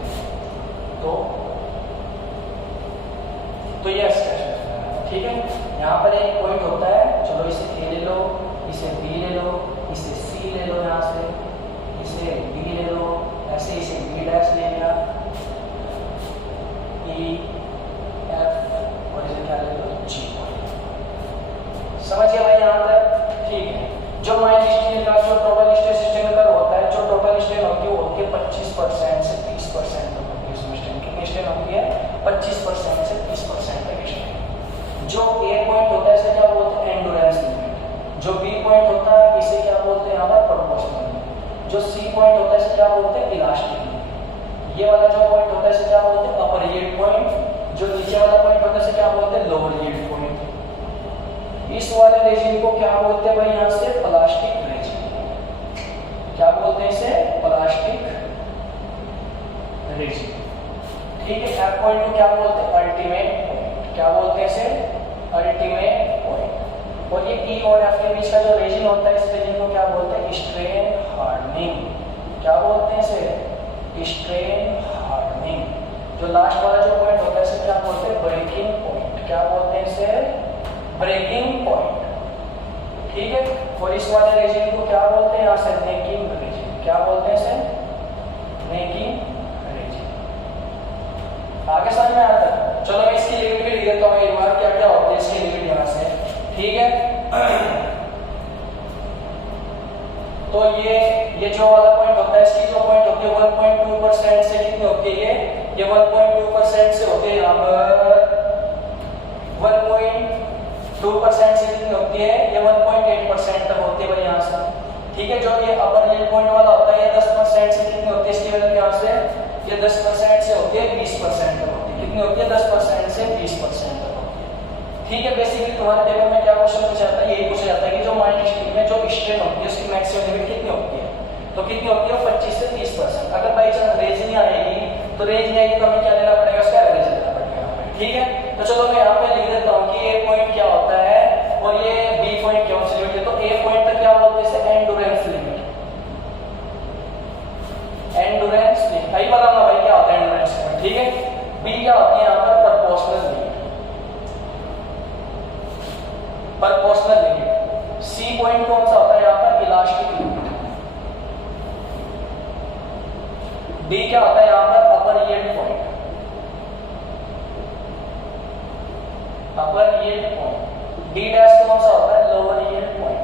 तो ये ठीक है। यहाँ पर एक पॉइंट होता है, चलो इसे A ले लो, इसे B ले लो, इसे C ले लो, यहाँ से इसे D ले लो, ऐसे इसे B' ले लिया, E, F और इसे क्या ले लो, G। समझ गया भाई यहाँ तक, ठीक है। जो माइल्ड स्टील का जो टोटल स्ट्रेस स्ट्रेन कर्व होता है, जो टोटल स्ट्रेन होती है वो होती है 25% से 30% तक होती है। उसमें स्ट्रेन कितनी स्ट्रेन होती है, 25% से 30% तक स्ट्रेन। जो A पॉइंट होता है इसे क्या बोलते हैं, एंडोरेंस लिमिट। जो B पॉइंट होता है इसे क्या बोलते हैं यहाँ पर, प्रोपोर्शनल लिमिट। जो C पॉइंट होता है इसे क्या बोलते हैं, इलास्टिक लिमिट। ये वाला जो पॉइंट होता है इसे क्या बोलते हैं, अपर यील्ड पॉइंट। जो नीचे वाला पॉइंट होता है इसे क्या बोलते हैं, लोअर यील्ड पॉइंट। इस वाले रेजिन को क्या बोलते हैं भाई, यहाँ से प्लास्टिक रेजिन। क्या बोलते हैं इसे, प्लास्टिक रेजिन, ठीक है। F पॉइंट को क्या बोलते हैं, अल्टीमेट पॉइंट। क्या बोलते हैं इसे, अल्टीमेट पॉइंट। और ये E और F के बीच का जो रेजिन होता है, इस रेजिन को क्या बोलते हैं, स्ट्रेन हार्डनिंग। क्या बोलते हैं इसे, स्ट्रेन हार्डनिंग। जो लास्ट वाला जो पॉइंट होता है इसे क्या बोलते हैं, ब्रेकिंग पॉइंट। क्या बोलते हैं इसे, ब्रेकिंग पॉइंट, ठीक है। और इस वाले रेजिन को क्या बोलते हैं, यहाँ से नेकिंग रेजिन। क्या बोलते हैं इसे, नेकिंग रेजिन। आगे समझ में आता है। चलो मैं इसकी लिमिट भी लिख देता हूँ एक बार, क्या क्या होती है इसकी लिमिट यहाँ से, ठीक है। तो ये जो वाला पॉइंट होता है, इसकी जो पॉइंट होती है 1.2% से कितनी होती है, ये 1.2% से होती है, यहाँ पर 1.2% से कितनी होती है, ये 1.8% तक होती है भाई यहाँ से, ठीक है। जो ये अपर यील्ड पॉइंट वाला होता है, ये 10% से कितनी होती है, इसकी वजह यहाँ से ये 10% से होती है 20% तक होती है। कितनी होती है, 10% से 20% तक होती है, ठीक है। बेसिकली तुम्हारे पेपर में क्या क्वेश्चन पूछा जाता है, यही पूछा जाता है कि जो माइल्ड स्टील में जो स्ट्रेन होती है उसकी मैक्सिमम लिमिट कितनी होती है, तो कितनी होती है, 25 से 30%। अगर बाई चांस रेंज नहीं आएगी तो रेंज नहीं आएगी तो हमें क्या लेना पड़ेगा, उसका एवरेज लेना पड़ेगा, ठीक है। तो चलो मैं यहाँ पे लिख देता हूँ कि A पॉइंट क्या होता है और ये B पॉइंट क्या होता है। तो A पॉइंट तक क्या बोलते हैं, एंडोरेंस लिमिट। यही बताऊंगा भाई क्या होता है एंडोरेंस पॉइंट, ठीक है। बी क्या होती है यहाँ पर proportional limit, proportional limit. C point कौन सा होता है यहाँ पर इलास्टिक लिमिट। डी क्या होता है यहाँ पर अपर यील्ड पॉइंट, अपर यील्ड पॉइंट। डी डैश कौन सा होता है लोअर यील्ड पॉइंट,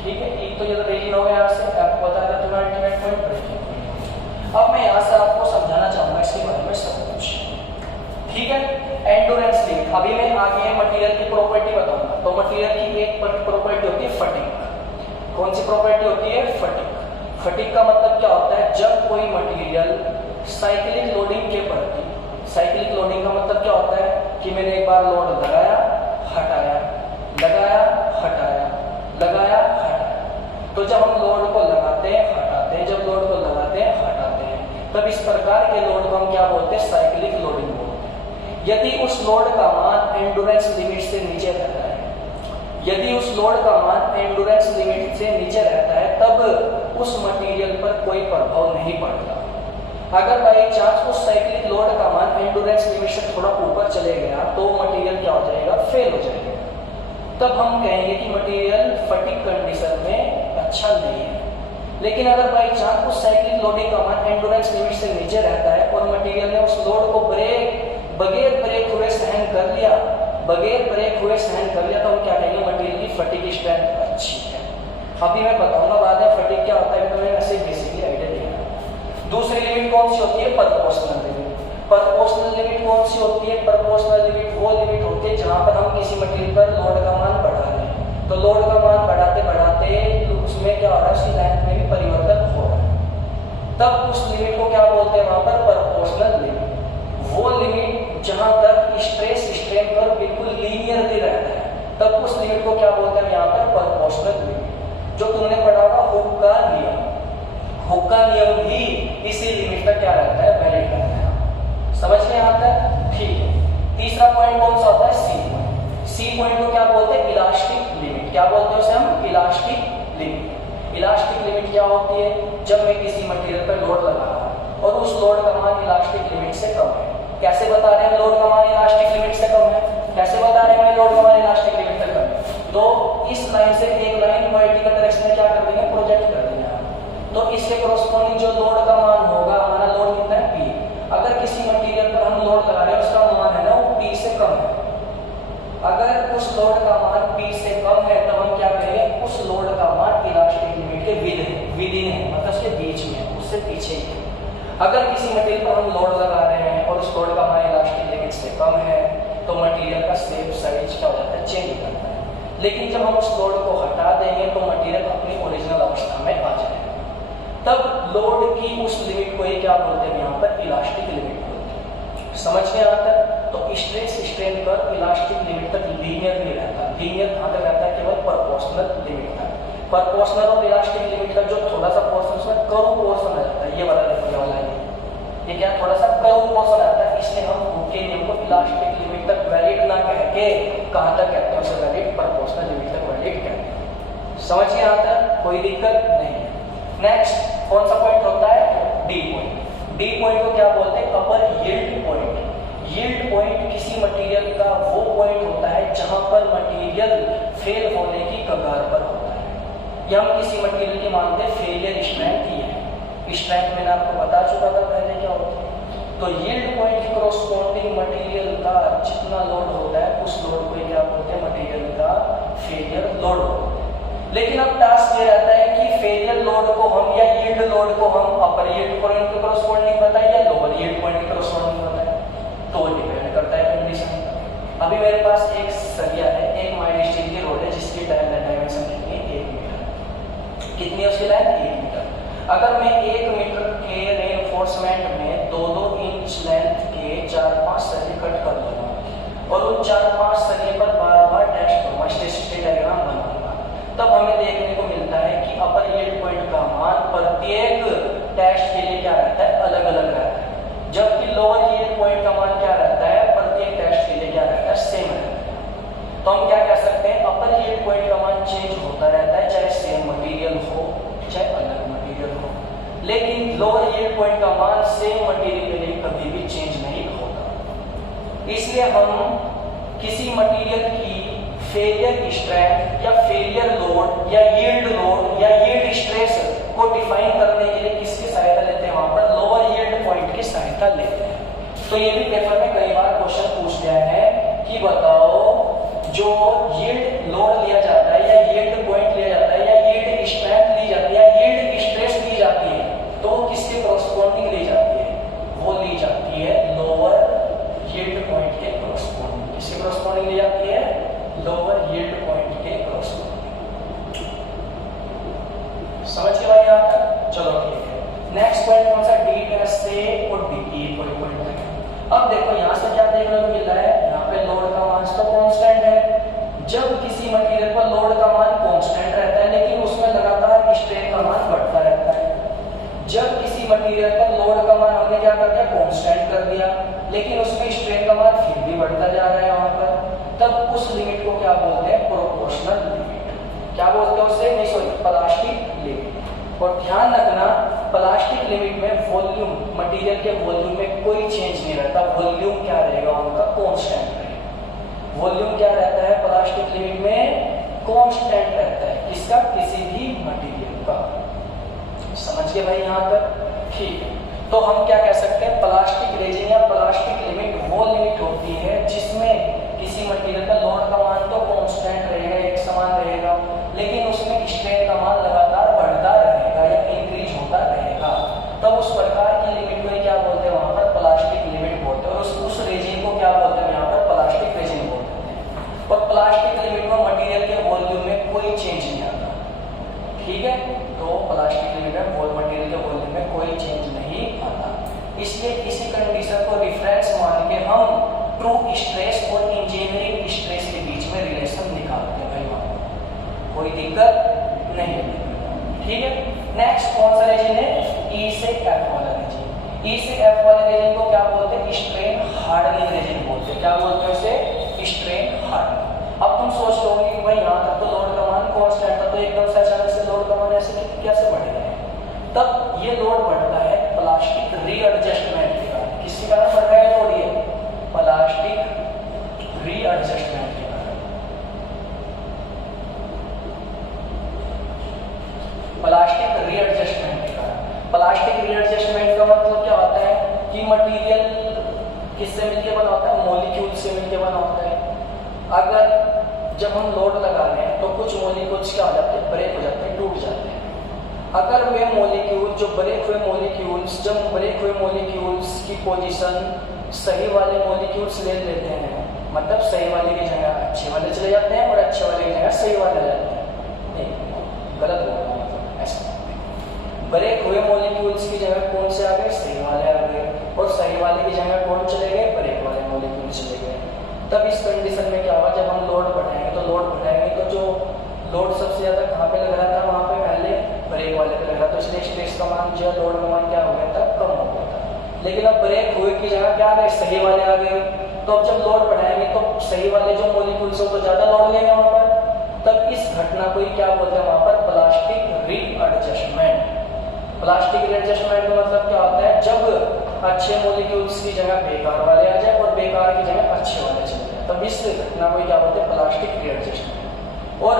ठीक है। एक तो ये तो रीजन हो गया यहाँ से आपको बताया था तुम्हारा अल्टीमेट पॉइंट ब्रेकिंग पॉइंट। अब मैं यहाँ से आपको समझाना चाहूंगा इसके बारे में सब कुछ, ठीक है। एंडोरेंस लिमिट, अभी मैं आगे मटेरियल की प्रॉपर्टी बताऊंगा। तो मटेरियल की एक प्रॉपर्टी होती है फटीग। कौन सी प्रॉपर्टी होती है? फटीग। फटीग का मतलब क्या होता है? जब कोई मटेरियल साइक्लिक लोडिंग के प्रति, साइक्लिक लोडिंग का मतलब क्या होता है कि मैंने एक बार लोड लगाया हटाया, लगाया हटाया, लगाया हटाया। तो जब हम लोड को लगाते हैं हटाते हैं, जब लोड को लगाते हैं हटाते हैं, तब इस प्रकार के लोड को हम क्या बोलते हैं? साइक्लिक लोडिंग बोलते हैं। यदि उस लोड का मान एंडोरेंस लिमिट से नीचे रहता है, यदि उस लोड का मान एंडोरेंस लिमिट से नीचे रहता है, तब उस मटेरियल पर कोई प्रभाव नहीं पड़ता। अगर बाई चांस उस साइक्लिक लोड का मान एंडोरेंस लिमिट से थोड़ा ऊपर चले गया तो मटेरियल क्या हो जाएगा? फेल हो जाएगा। तब हम कहेंगे कि मटेरियल फटीग कंडीशन में अच्छा नहीं है। लेकिन अगर बाई चांस उस साइक्लिक लोडिंग का मान एंडोरेंस लिमिट से नीचे रहता है और मटेरियल ने उस लोड को बगैर ब्रेक हुए सहन कर लिया, बगैर ब्रेक हुए सहन कर लिया, तो हम क्या कहेंगे? मटेरियल की फटीग स्ट्रेंथ अच्छी है। अभी मैं बताऊंगा बाद में फटीग क्या होता है, तो मैंने ऐसे बेसिकली आइडिया दिया। दूसरी लिमिट कौन सी होती है? Proportional limit. प्रोपोर्शनल लिमिट कौन सी होती है? प्रोपोर्शनल लिमिट वो लिमिट होती है जहां पर हम किसी मटेरियल पर लोड का मान बढ़ा रहे हैं। तो लोड का मान बढ़ाते बढ़ाते उसमें क्या हो रहा है? उसकी लेंथ में भी परिवर्तन हो रहा है। तब उस लिमिट को क्या बोलते हैं? वहां पर प्रोपोर्शनल लिमिट। वो लिमिट जहां तक स्ट्रेस स्ट्रेन पर बिल्कुल लीनियरली रहता है, तब उस लिमिट को क्या बोलते हैं? यहाँ पर प्रोपोर्शनल लिमिट। जो तुमने पढ़ा होगा हुक का नियम, हुक का नियम भी इसी लिमिट तक क्या रहता है? वैलिड रहता है। समझ में आता है? ठीक है। तीसरा पॉइंट कौन सा होता है? C point. सी पॉइंट को क्या बोलते हैं? Elastic limit. क्या बोलते हैं उसे हम? Elastic limit. इलास्टिक लिमिट क्या होती है? जब मैं किसी मटेरियल पर लोड लगा रहा हूं और उस लोड का मान इलास्टिक लिमिट से कम है। कैसे बता रहे हैं लोड का मान इलास्टिक लिमिट से कम है? कैसे बता रहे हैं लोड का मान इलास्टिक लिमिट से कम है? तो इस लाइन से एक लाइन वर्टिकल डायरेक्शन में क्या कर देंगे? प्रोजेक्ट कर देंगे। तो इसके कोरोस्पोंडिंग जो लोड का मान होगा, हमारा लोड कितना है? P। अगर किसी मटेरियल पर हम लोड लगा रहे हैं उसका मान है ना वो P से कम है, अगर उस लोड का मान P से कम है तब हम क्या करेंगे? उस लोड का मान इलास्टिक लिमिट के विदिन है, मतलब उसके बीच में है, उससे पीछे ही है। अगर किसी मटेरियल पर हम लोड लगा रहे हैं और उस लोड का मान इलास्टिक लिमिट से कम है तो मटेरियल का शेप साइज क्या हो जाता है? चेंज करता है। लेकिन जब हम उस लोड को हटा देंगे तो मटेरियल अपनी ओरिजिनल अवस्था में आ जाएगा। तब लोड की उस लिमिट को ही क्या बोलते हैं? यहाँ पर इलास्टिक लिमिट बोलते हैं। समझ में आता है? तो स्ट्रेस स्ट्रेन पर इलास्टिक लिमिट तक लीनियर नहीं रहता। लीनियर कहाँ तक रहता है? केवल प्रोपोर्शनल लिमिट तक। प्रोपोर्शनल और इलास्टिक लिमिट का जो थोड़ा सा पोर्शन उसमें कर्व पोर्शन आ जाता है, ये वाला देखो, ये वाला ये क्या थोड़ा सा कर्व पोर्शन आता है। इसलिए हम हुक के नियम को इलास्टिक लिमिट तक वैलिड ना कह के कहाँ तक कहते हैं? उसे वैलिड प्रोपोर्शनल लिमिट तक वैलिड कहते हैं। समझ में आता है? कोई दिक्कत नहीं। नेक्स्ट कौन सा पॉइंट होता है? D point. डी पॉइंट को क्या बोलते हैं? अपर यील्ड पॉइंट। यील्ड पॉइंट किसी मटेरियल का वो पॉइंट होता है जहां पर मटेरियल फेल होने की कगार पर होता है। या हम किसी मटेरियल की मानते हैं फेलियर स्ट्रेंथ ही है। स्ट्रेंथ मैंने आपको बता चुका था पहले क्या होता है। तो यील्ड पॉइंट की कोरोस्पोंडिंग मटेरियल का जितना लोड होता है उस लोड को क्या बोलते हैं? मटेरियल का फेलियर लोड होता है। लेकिन अब टास्क ये रहता है कि फेलियर लोड को हम या यील्ड लोड को हम अपर यील्ड पॉइंट के कोरोस्पोंडिंग बताएं या लोअर यील्ड पॉइंट के कोरोस्पोंडिंग बताएं, तो वो डिपेंड करता है कंडीशन। अभी मेरे पास एक सरिया है, एक माइल्ड स्टील की रोड है जिसकी डायमेंशन कितनी? 1 मीटर। कितनी है उसकी लाइन? 1 मीटर। अगर मैं 1 मीटर के रेनफोर्समेंट में 2-2 इंच लेंथ के 4-5 सरिये कट कर दूंगा और उन 4-5 सरिये पर बार-बार टेस्ट करूंगा, स्टेटिस्टिकल डायग्राम बनाऊंगा, तब हमें देखने को मिलता है कि अपर यील्ड पॉइंट का मान प्रत्येक टेस्ट के लिए क्या रहता है? अलग अलग रहता है। जबकि लोअर यील्ड पॉइंट का मान क्या रहता है? प्रत्येक टेस्ट के लिए क्या रहता है? सेम रहता है। तो हम क्या कह सकते हैं? अपर यील्ड पॉइंट का मान चेंज होता रहता है, चाहे सेम मटेरियल हो चाहे अलग मटेरियल हो। लेकिन लोअर मान सेम मटेरियल के लिए कभी भी चेंज नहीं होता। इसलिए हम किसी मटेरियल की फेलियर स्ट्रेंथ या फेलियर लोड या यील्ड स्ट्रेस को डिफाइन करने के लिए किसकी सहायता लेते हैं? वहां पर लोअर यील्ड पॉइंट की सहायता लेते हैं। तो ये भी पेपर में कई बार क्वेश्चन पूछ गया है कि बताओ जो यील्ड लोड लिया जाता है या यील्ड पॉइंट लिया जाता है या यील्ड स्ट्रेंथ ली जाती है या यील्ड स्ट्रेस ली जाती है, तो किसके कॉरस्पॉन्डिंग ली जाती है? वो ली जाती है लोअर यील्ड पॉइंट के कॉरस्पॉन्डिंग। किसके कॉरस्पॉन्डिंग ली जाती है? लोअर यील्ड पॉइंट के कॉरस्पॉन्डिंग। समझ के भाई यहाँ तक? चलो ठीक है। नेक्स्ट पॉइंट कौन सा? डी टेस्ट से और डी कोई पॉइंट है। अब देखो यहाँ से क्या देखने को मिल रहा है, यहाँ पे लोड का मान तो कांस्टेंट है। जब किसी मटेरियल पर लोड का मान कांस्टेंट रहता है लेकिन उसमें लगातार स्ट्रेन का मान बढ़ता रहता है। जब किसी मटेरियल पर लोड का मान हमने क्या कर दिया? कांस्टेंट कर दिया, लेकिन उसमें स्ट्रेन का मान फिर भी बढ़ता जा रहा है वहां पर, तब उस लिमिट को क्या बोलते हैं? Proportional limit. क्या बोलते हैं उसे? नहीं सॉरी, प्लास्टिक लिमिट। और ध्यान रखना, प्लास्टिक लिमिट में वॉल्यूम, मटेरियल के वॉल्यूम में कोई चेंज नहीं रहता। वॉल्यूम क्या रहेगा? उनका कांस्टेंट रहेगा। वॉल्यूम क्या रहता है प्लास्टिक लिमिट में? कांस्टेंट रहता है। किसका? किसी भी मटेरियल का। समझ गए भाई यहाँ तक? ठीक है। तो हम क्या कह सकते हैं? प्लास्टिक रेजिन या प्लास्टिक लिमिट वो लिमिट होती है जिसमें किसी मटेरियल का लोड का मान तो कांस्टेंट रहेगा, एक समान रहेगा, लेकिन उसमें स्ट्रेन का मान लगातार बढ़ता रहेगा या इंक्रीज होता रहेगा। तब उस प्रकार की लिमिट को क्या बोलते हैं? वहां पर प्लास्टिक लिमिट बोलते हैं। और उस रेजिन को क्या बोलते हैं? यहाँ पर प्लास्टिक रेजिन बोलते हैं। और प्लास्टिक लिमिट में मटेरियल के वॉल्यूम में कोई चेंज नहीं आता। ठीक है? तो प्लास्टिक लिमिट में मटेरियल के वॉल्यूम में कोई चेंज नहीं आता। इसलिए इसी कंडीशन को रेफरेंस मान के हम ट्रू स्ट्रेस और इंजीनियरिंग स्ट्रेस के बीच में रिलेशन निकालते हैं भाई। वहां कोई दिक्कत नहीं है। ठीक है। नेक्स्ट कौन सा रेजिन है? ई से एफ वाला रेजिन। ई से एफ वाले रेजिन को क्या बोलते हैं? स्ट्रेन हार्डनिंग रेजिन बोलते हैं। क्या बोलते हैं उसे? Strain hardening. अब तुम सोच लोगे कि भाई यहाँ तक तो लोड का मान कांस्टेंट था, तो एकदम से अचानक से लोड का मान ऐसे कैसे बढ़ेगा? तब ये लोड बढ़ता है प्लास्टिक रीएडजस्टमेंट के कारण। किसके कारण बढ़ रहा है लोड? ये प्लास्टिक रीएडजस्टमेंट के कारण। प्लास्टिक रीएडजस्टमेंट के कारण। प्लास्टिक रीएडजस्टमेंट का मतलब क्या होता है कि मटेरियल किससे मिलकर बना होता है? मॉलिक्यूल से मिलकर बना होता है। अगर जब हम लोड लगा रहे हैं तो कुछ मॉलिक्यूल्स क्या हो जाते हैं? ब्रेक हो जाते हैं, टूट जाते हैं। अगर वे मॉलिक्यूल जो ब्रेक हुए मॉलिक्यूल्स, जब ब्रेक हुए मॉलिक्यूल्स की पोजीशन सही वाले मॉलिक्यूल्स ले लेते हैं, मतलब सही वाले की जगह अच्छे वाले चले जाते हैं और अच्छे वाले की जगह सही वाले आ जाते हैं। नहीं, गलत बोल रहा हूँ, मतलब ऐसा। ब्रेक हुए मॉलिक्यूल्स की जगह कौन से आ गए? सही वाले आ गए। और सही वाले की जगह कौन चले गए? ब्रेक वाले मॉलिक्यूल चले गए। तब इस कंडीशन में क्या होगा? जब हम लोड बढ़ाएंगे तो जो लोड सबसे ज्यादा कहाँ पे लग रहा था? वहां पे पहले ब्रेक वाले पे लग रहा था, तो इसलिए स्ट्रेस का मान जो लोड का मान क्या हो गया था? कम हो गया था। लेकिन अब ब्रेक हुए की जगह क्या आ गए? सही वाले आ गए। तो अब जब लोड बढ़ाएंगे तो सही वाले जो मॉलिक्यूल्स हो तो ज्यादा लोड लेंगे वहां पर। तब इस घटना को क्या बोलते हैं? वहां पर प्लास्टिक रीएडजस्टमेंट। प्लास्टिक रीएडजस्टमेंट का मतलब क्या होता है? जब अच्छे मॉलिक्यूल्स की जगह बेकार वाले आ जाए और बेकार की जगह अच्छे वाले चले जाए, तब इस घटना को क्या बोलते हैं? Plastic readjustment. और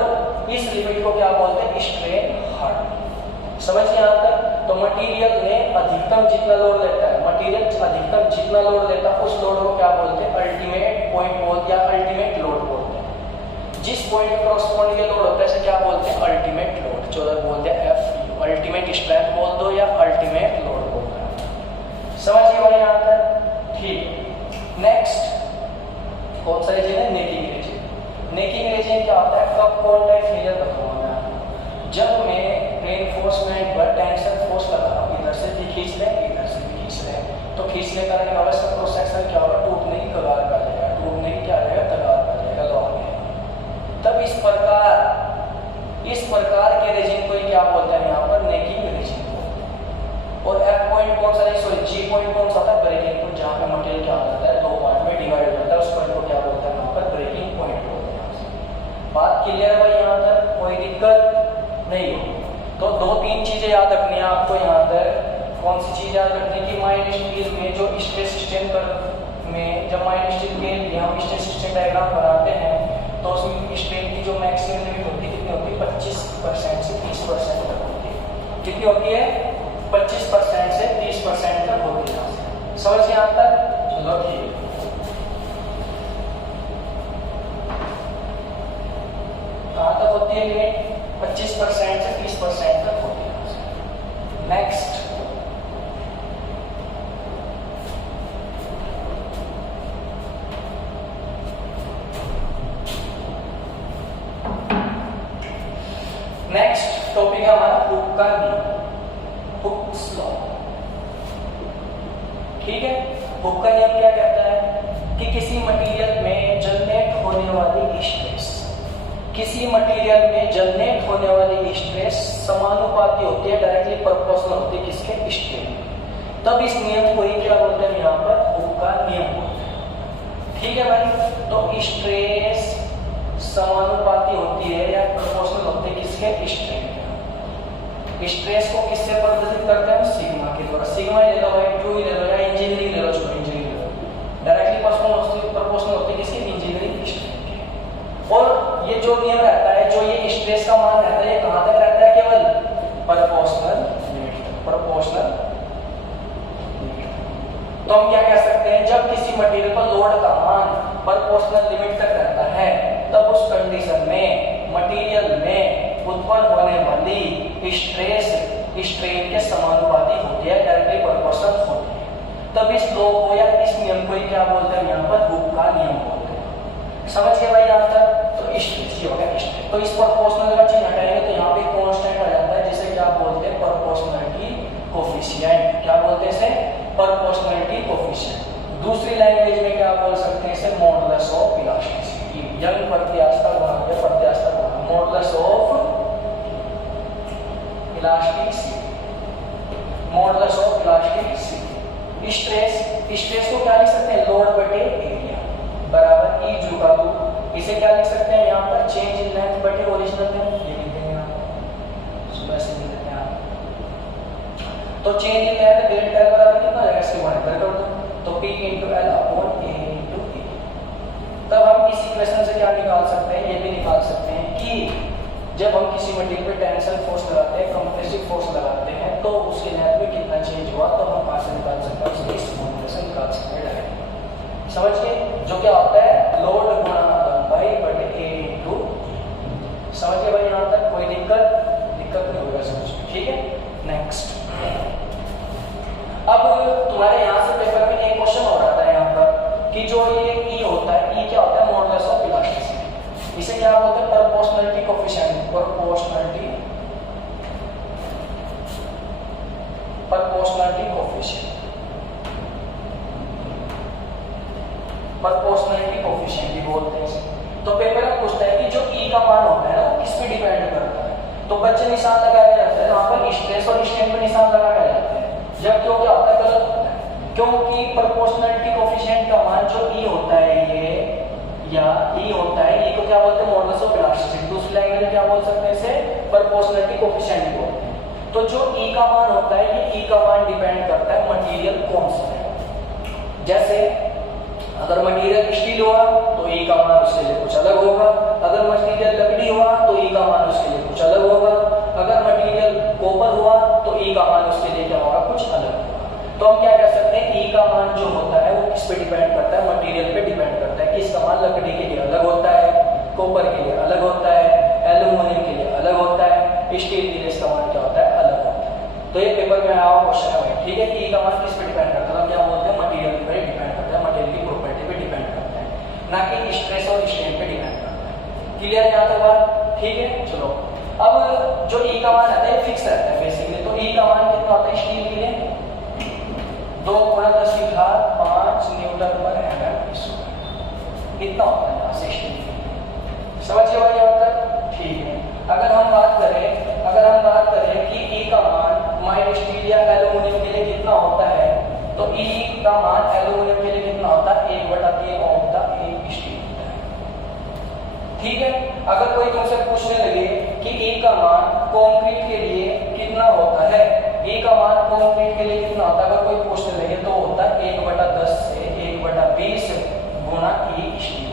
इस लिमिट को क्या बोलते हैं? Strain hardening. समझ गए यहाँ तक? तो मटेरियल में अधिकतम जितना लोड लेता है, मटेरियल अधिकतम जितना लोड लेता है उस लोड को क्या बोलते हैं? अल्टीमेट पॉइंट बोलते हैं या अल्टीमेट लोड बोलते हैं। जिस पॉइंट पर कॉरस्पॉन्डिंग लोड होता है इसे क्या बोलते हैं? Ultimate load. चलो बोलते हैं एफ, अल्टीमेट स्ट्रेंथ बोल दो या अल्टीमेट लोड बोल दो। समझ गए भाई यहाँ तक? ठीक। नेक्स्ट कौन सा रेजिन है? Necking resin. नेकिंग रेजिन क्या होता है? कब कॉन्टैक्ट फेलियर बताऊंगा मैं आपको। जब मैं रेनफोर्समेंट पर टेंशन फोर्स लगा रहा हूँ, इधर से भी खींच लें, इधर से भी खींच लें, तो खींचने का क्या होगा? इसका क्रॉस सेक्शन क्या होगा? टूटने की कगार पर आ जाएगा। टूटने की क्या आ जाएगा? कगार पर आ जाएगा, लोहा में। तब इस प्रकार के रेजिन को क्या बोलते हैं? यहाँ पर नेकिंग रेजिन को। और एफ पॉइंट कौन सा? सॉरी, जी पॉइंट कौन सा था? ब्रेकिंग पॉइंट, जहाँ पे मटेरियल क्या हो जाता है? दो पार्ट में डिवाइड हो जाता है, उस पॉइंट को क्या बोलते हैं? यहाँ पर ब्रेकिंग पॉइंट बोलते हैं। बात क्लियर है भाई यहाँ तक? कोई दिक्कत नहीं होगी। तो दो तीन चीजें याद रखनी है आपको यहाँ पर। कौन सी चीज याद रखनी कि माइल्ड स्टील में जो स्ट्रेस स्ट्रेन कर्व में जब माइल्ड स्टील के लिए हम स्ट्रेस स्ट्रेन डायग्राम बनाते हैं तो उसमें स्ट्रेन की जो मैक्सिमम लिमिट होती है कितनी होती है 25% से 30% तक होती है। कितनी होती है 25% से 30% तक होती है। समझ यहाँ तक? चलो ठीक। कहाँ तक होती है लिमिट? 25% से 30% तक होती है। नेक्स्ट टॉपिक है हमारा हुक का नियम, हुक्स लॉ। ठीक है, हुक का नियम क्या कहता है कि किसी मटेरियल में जनरेट होने वाली स्ट्रेस, किसी मटेरियल में जनरेट होने वाली स्ट्रेस समानुपाती होती है, डायरेक्टली प्रोपोर्शनल होती है किसके? स्ट्रेन। तब इस नियम को ही क्या बोलते हैं यहाँ पर? हुक का नियम बोलते हैं। ठीक है भाई, तो स्ट्रेस समानुपाती होती है या प्रोपोर्शनल होती है किसके? स्ट्रेन। स्ट्रेस को किससे प्रदर्शित करते हैं? सिग्मा के द्वारा। सिग्मा ले लो भाई, 2 ले लो या इंजीनियरिंग ले लो, छोड़ो इंजीनियरिंग ले लो। डायरेक्टली प्रोपोर्शनल होती है किसकी? इंजीनियरिंग स्ट्रेन के। और ये जो नियम रहता है, जो ये स्ट्रेस का मान रहता है, ये कहां तक रहता है? केवल प्रोपोर्शनल लिमिट तक। Proportional limit. तो हम क्या कह सकते हैं? जब किसी मटेरियल पर लोड का मान प्रोपोर्शनल लिमिट तक रहता है तब उस कंडीशन में मटेरियल में उत्पन्न होने वाली स्ट्रेस स्ट्रेन के समानुपाती होती है, डायरेक्टली प्रोपोर्शनल होती है। तब इस लॉ को या इस नियम को ही क्या बोलते हैं? यहाँ पर हुक का नियम बोलते हैं। समझ गए भाई यहाँ तक? तो स्ट्रेस ये होगा स्ट्रेस। तो इस प्रोपोर्शनल का चीज हटाएंगे तो यहाँ पे कांस्टेंट आ जाता है, जिसे क्या बोलते हैं? Proportionality coefficient. क्या बोलते हैं इसे? Proportionality coefficient. दूसरी लैंग्वेज में क्या बोल सकते हैं इसे? Modulus of elasticity. यंग प्रत्यास्था गुणांक या प्रत्यास्था गुणांक, modulus of elasticity, modulus of elasticity. Stress को क्या लिख सकते हैं? लोड बटे एरिया बराबर ई जू का टू। इसे क्या लिख सकते हैं यहाँ पर? चेंज इन लेंथ बटे ओरिजिनल लेंथ। ये लिख देंगे यहाँ सुबह से लिख देते हैं। तो change in length delta L बराबर कितना आ जाएगा? इसके गुणनफल कर दो तो P into L upon A into E। तब हम इस इक्वेशन से क्या निकाल सकते हैं? ये भी निकाल सकते हैं कि जब हम किसी मटेरियल पे टेंशन फोर्स लगाते हैं, कंप्रेसिव फोर्स लगाते हैं, तो उसके लेंथ में कितना चेंज हुआ तो हम कहाँ से निकाल सकते हैं? उसकी इस फॉर्मूले से निकाल सकते हैं डायरेक्ट। समझ गए? जो क्या होता है? लोड गुणा लंबाई बटे A into। समझ गए भाई यहाँ तक? कोई दिक्कत नहीं होगा समझ। ठीक है, नेक्स्ट। अब तुम्हारे यहाँ से पेपर में एक क्वेश्चन हो रहा था यहाँ पर कि जो ये E होता है, E क्या होता है? Modulus of elasticity. इसे क्या बोलते हैं? Proportionality coefficient. Proportionality coefficient, proportionality coefficient भी बोलते हैं इसे। तो पेपर में पूछता है कि जो E का मान होता है ना वो किस पे डिपेंड करता है? तो बच्चे निशान लगाया जाता है, वहां पर स्ट्रेस और स्ट्रेन पे निशान लगाया जाता है। जब क्यों क्या होता है? गलत होता है, क्योंकि प्रोपोर्शनलिटी कोफिशिएंट का मान जो E होता है ये या E होता है, E को क्या बोलते हैं? Modulus of elasticity. दूसरी लैंग्वेज में क्या बोल सकते हैं इसे? प्रोपोर्शनलिटी कोफिशिएंट बोलते हैं। तो जो E का मान होता है, ये E का मान डिपेंड करता है मटेरियल कौन सा है। जैसे अगर मटेरियल स्टील हुआ तो E का मान उसके लिए कुछ अलग होगा, अगर मटेरियल लकड़ी हुआ तो E का मान उसके लिए कुछ अलग होगा, अगर मटेरियल कॉपर हुआ तो E का मान उसके लिए क्या होगा? कुछ अलग होगा। तो हम क्या कह सकते हैं? E का मान जो होता है वो किस पे डिपेंड करता है? मटेरियल पे डिपेंड करता है कि इसका मान लकड़ी के लिए अलग होता है, कॉपर के लिए अलग होता है, एल्यूमिनियम के लिए अलग होता है, स्टील के लिए इसका मान क्या होता है? अलग होता है। तो ये पेपर में आया हुआ क्वेश्चन है भाई। ठीक है, E का मान किस पे डिपेंड करता है? क्या बोलते हैं? मटेरियल पे डिपेंड करता है, मटेरियल की प्रॉपर्टी पे डिपेंड करता है, ना कि स्ट्रेस और स्ट्रेन पे डिपेंड करता है। क्लियर है यहाँ तक बात? ठीक है, चलो। अब जो E का मान आता है फिक्स रहता है बेसिकली। तो E का मान कितना होता है स्टील के लिए? 2 × 10⁵ न्यूटन पर mm²। कितना होता है यहाँ से स्टील के लिए? समझ गए भाई यहाँ तक? ठीक है। अगर हम बात करें कि E का मान माइल्ड स्टील या एल्यूमिनियम के लिए कितना होता है, तो E का मान एल्यूमिनियम के लिए कितना होता है? 1/3 ऑफ द A स्टील होता है। ठीक है। अगर कोई तुमसे पूछने लगे कि E का मान कंक्रीट के लिए कितना होता है, ई का मान कंक्रीट के लिए कितना होता है, अगर कोई पूछने लगे तो होता है 1/10 से 1/20 गुना ई स्टील।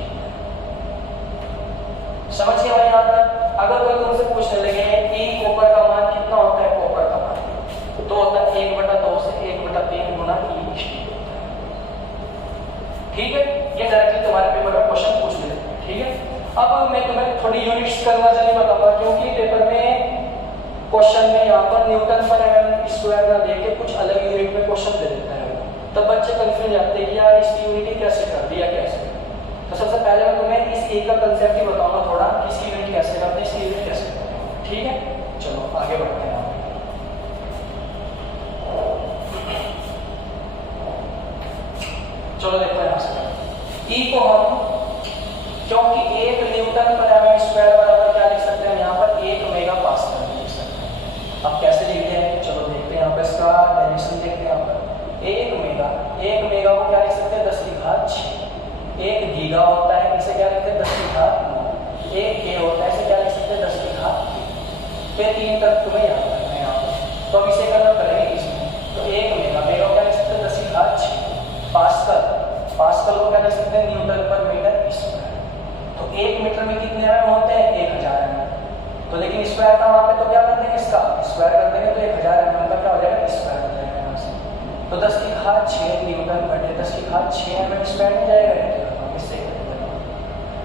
समझिए भाई यहाँ तक। अगर कोई तुमसे पूछने लगे ई कॉपर का मान कितना होता है, कॉपर का मान तो होता है 1/2 से 1/3 गुना ई स्टील। ठीक है, ये डायरेक्टली तुम्हारे पेपर में क्वेश्चन पूछ लेते हैं। ठीक है, अब मैं तुम्हें थोड़ी यूनिट्स करना चाहिए बताऊंगा, क्योंकि पेपर में क्वेश्चन में यहाँ पर न्यूटन पर एम स्क्वायर ना देके कुछ अलग यूनिट में क्वेश्चन दे देता है, तब बच्चे कंफ्यूज जाते हैं कि यार इसकी यूनिट कैसे कर दिया कैसे। तो सबसे पहले मैं तुम्हें इस ए का कंसेप्ट ही बताऊंगा थोड़ा, इसकी यूनिट कैसे करते हैं, इसकी यूनिट कैसे करते हैं। ठीक है, चलो आगे बढ़ते हैं। चलो देखो यहाँ से ई को हम, क्योंकि 1 न्यूटन पर एम स्क्वायर बराबर क्या लिख सकते हैं यहाँ पर 1 मेगा पास्कल लिख सकते हैं। अब कैसे लिखते हैं, चलो देखते हैं यहाँ पर इसका डेफिनेशन देखते हैं। यहाँ पर 1 मेगा को क्या लिख सकते हैं 10⁶। 1 गीगा होता है, इसे क्या लिखते हैं 10⁻⁹। 1 के होता है, इसे क्या लिख सकते हैं 10⁻⁴। फिर 3 तक तुम्हें याद रखना है यहाँ पर, तो अब इसे कन्वर्ट करेंगे इसमें, तो 1 मेगा को क्या लिख सकते हैं 10⁶। पास्कल को क्या लिख सकते हैं न्यूटन पर मीटर स्क्वायर। तो 1 मीटर में कितने एम होते हैं 1000 एम। तो लेकिन स्क्वायर का वहां पे तो क्या कर देंगे, इसका स्क्वायर कर देंगे तो 1000 एम का क्या हो जाएगा स्क्वायर हो जाएगा यहाँ से। तो 10⁶ न्यूटन बटे 10⁶ एम स्क्वायर में जाएगा, इससे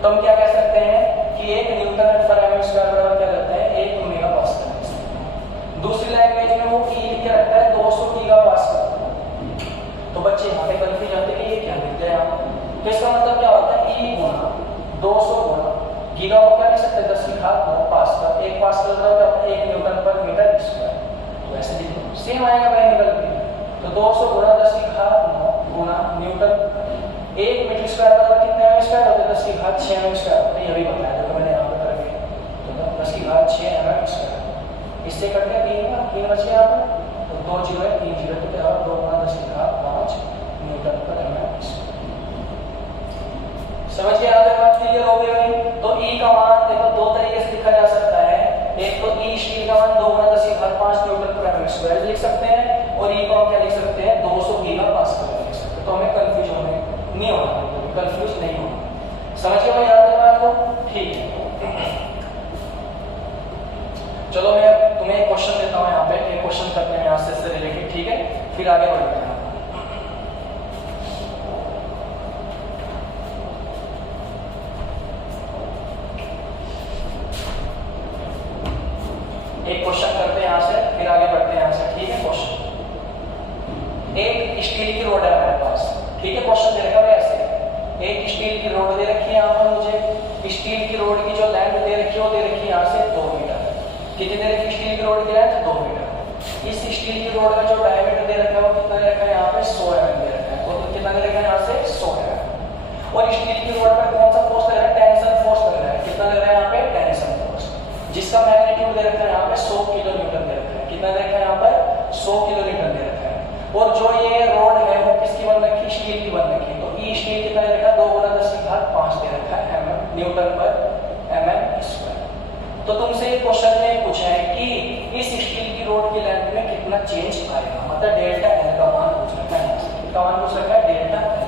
तो हम क्या कह सकते हैं कि 1 न्यूटन पर एम स्क्वायर बराबर क्या करते हैं 1 मेगा पास्कल। दूसरी लैंग्वेज में वो ई लिख के रखता है 200 गीगा पास्कल। तो बच्चे यहाँ पे कंफ्यूज जाते हैं ये क्या लिखते हैं आप, तो इसका मतलब क्या होता है ई गुना 200 गुना गीगा को क्या लिख सकते हैं 10⁻⁹ पास्कल। 1 पास्कल का क्या होता है 1 न्यूटन पर मीटर स्क्वायर। तो ऐसे लिख लो, सेम आएगा भाई निकल के। तो 200 गुना 10⁻⁹ गुना न्यूटन 1 मीटर स्क्वायर बराबर कितने एम स्क्वायर होते हैं 10⁶ एम स्क्वायर। तो ये भी बताया था मैंने यहाँ पे करके, तो 10⁶ एम स्क्वायर। इससे कट गया 3 बचे यहाँ पर, तो 2 0 है 3 0 तो क्या होगा 2 गुना 10⁵ न्यूटन पर एम स्क्वायर। समझ के यहाँ तक बात क्लियर हो गई भाई। तो ई का मान देखो 2 तरीके से लिखा जा सकता है, एक तो ई स्टील का मान 2 गुना 10⁵ न्यूटन पर एम स्क्वायर लिख सकते हैं, और ई को हम क्या लिख सकते हैं 200 गीगा पास्कल लिख सकते हैं। तो हमें कंफ्यूज नहीं होना, कंफ्यूज नहीं होना। समझ के भाई यहाँ तक बात को, ठीक है। चलो मैं तुम्हें एक क्वेश्चन देता हूँ यहाँ पे, एक क्वेश्चन करते हैं यहाँ से रिलेटेड, ठीक है, फिर आगे बढ़ते हैं। एक क्वेश्चन करते हैं यहाँ से, फिर आगे बढ़ते हैं यहाँ से, ठीक है। क्वेश्चन, एक स्टील की रोड है हमारे पास, ठीक है। क्वेश्चन दे रखा है ऐसे, एक स्टील की रोड दे रखी है यहाँ पर मुझे, स्टील की रोड की जो लेंथ दे रखी है वो दे रखी है यहाँ से 2 मीटर। कितनी दे रखी स्टील की रोड की लेंथ 2 मीटर। इस स्टील की रोड का जो डायमीटर दे रखा है वो कितना दे रखा है यहाँ पे 100 mm दे रखा है, और कितना दे रखा है यहाँ से 100 mm। और स्टील की रोड पर कौन सा फोर्स लग रहा है, टेंशन फोर्स लग रहा है। कितना लग रहा है यहाँ पे टेंशन फोर्स, जिसका मैग्नीट्यूड दे रखा है यहाँ पे 100 किलोन्यूटन दे रखा है। कितना दे रखा है यहाँ पर 100 किलोन्यूटन दे रखा है। और जो ये रोड है वो किसकी बन रखी, स्टील की बन रखी है। तो ई स्टील कितना दे रखा है 2 गुना 10⁵ दे रखा है mm न्यूटन पर mm स्क्वायर। तो तुमसे एक क्वेश्चन में पूछा है कि इस स्टील की रोड की लेंथ में कितना चेंज आएगा, मतलब डेल्टा एल का मान पूछ रखा है, इसका मान पूछ रखा है डेल्टा एल।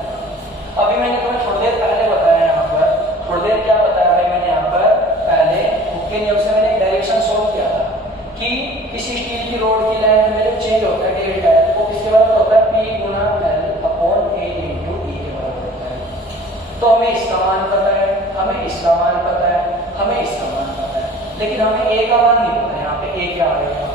अभी मैंने तुम्हें थोड़ी देर पहले बताया यहाँ पर, थोड़ी देर क्या बताया भाई मैंने यहाँ पर पहले के नियम से मैंने एक डायरेक्शन सोल्व किया था कि किसी स्टील की रोड की लेंथ में जब चेंज होता है डेल्टा एल, वो किसके बराबर होता है P Guna L upon A into E के बराबर होता है। तो हमें इसका मान पता है, हमें इसका मान पता है, हमें इसका मान पता है, लेकिन हमें A का मान नहीं पता है यहाँ पे A क्या आ रहा है।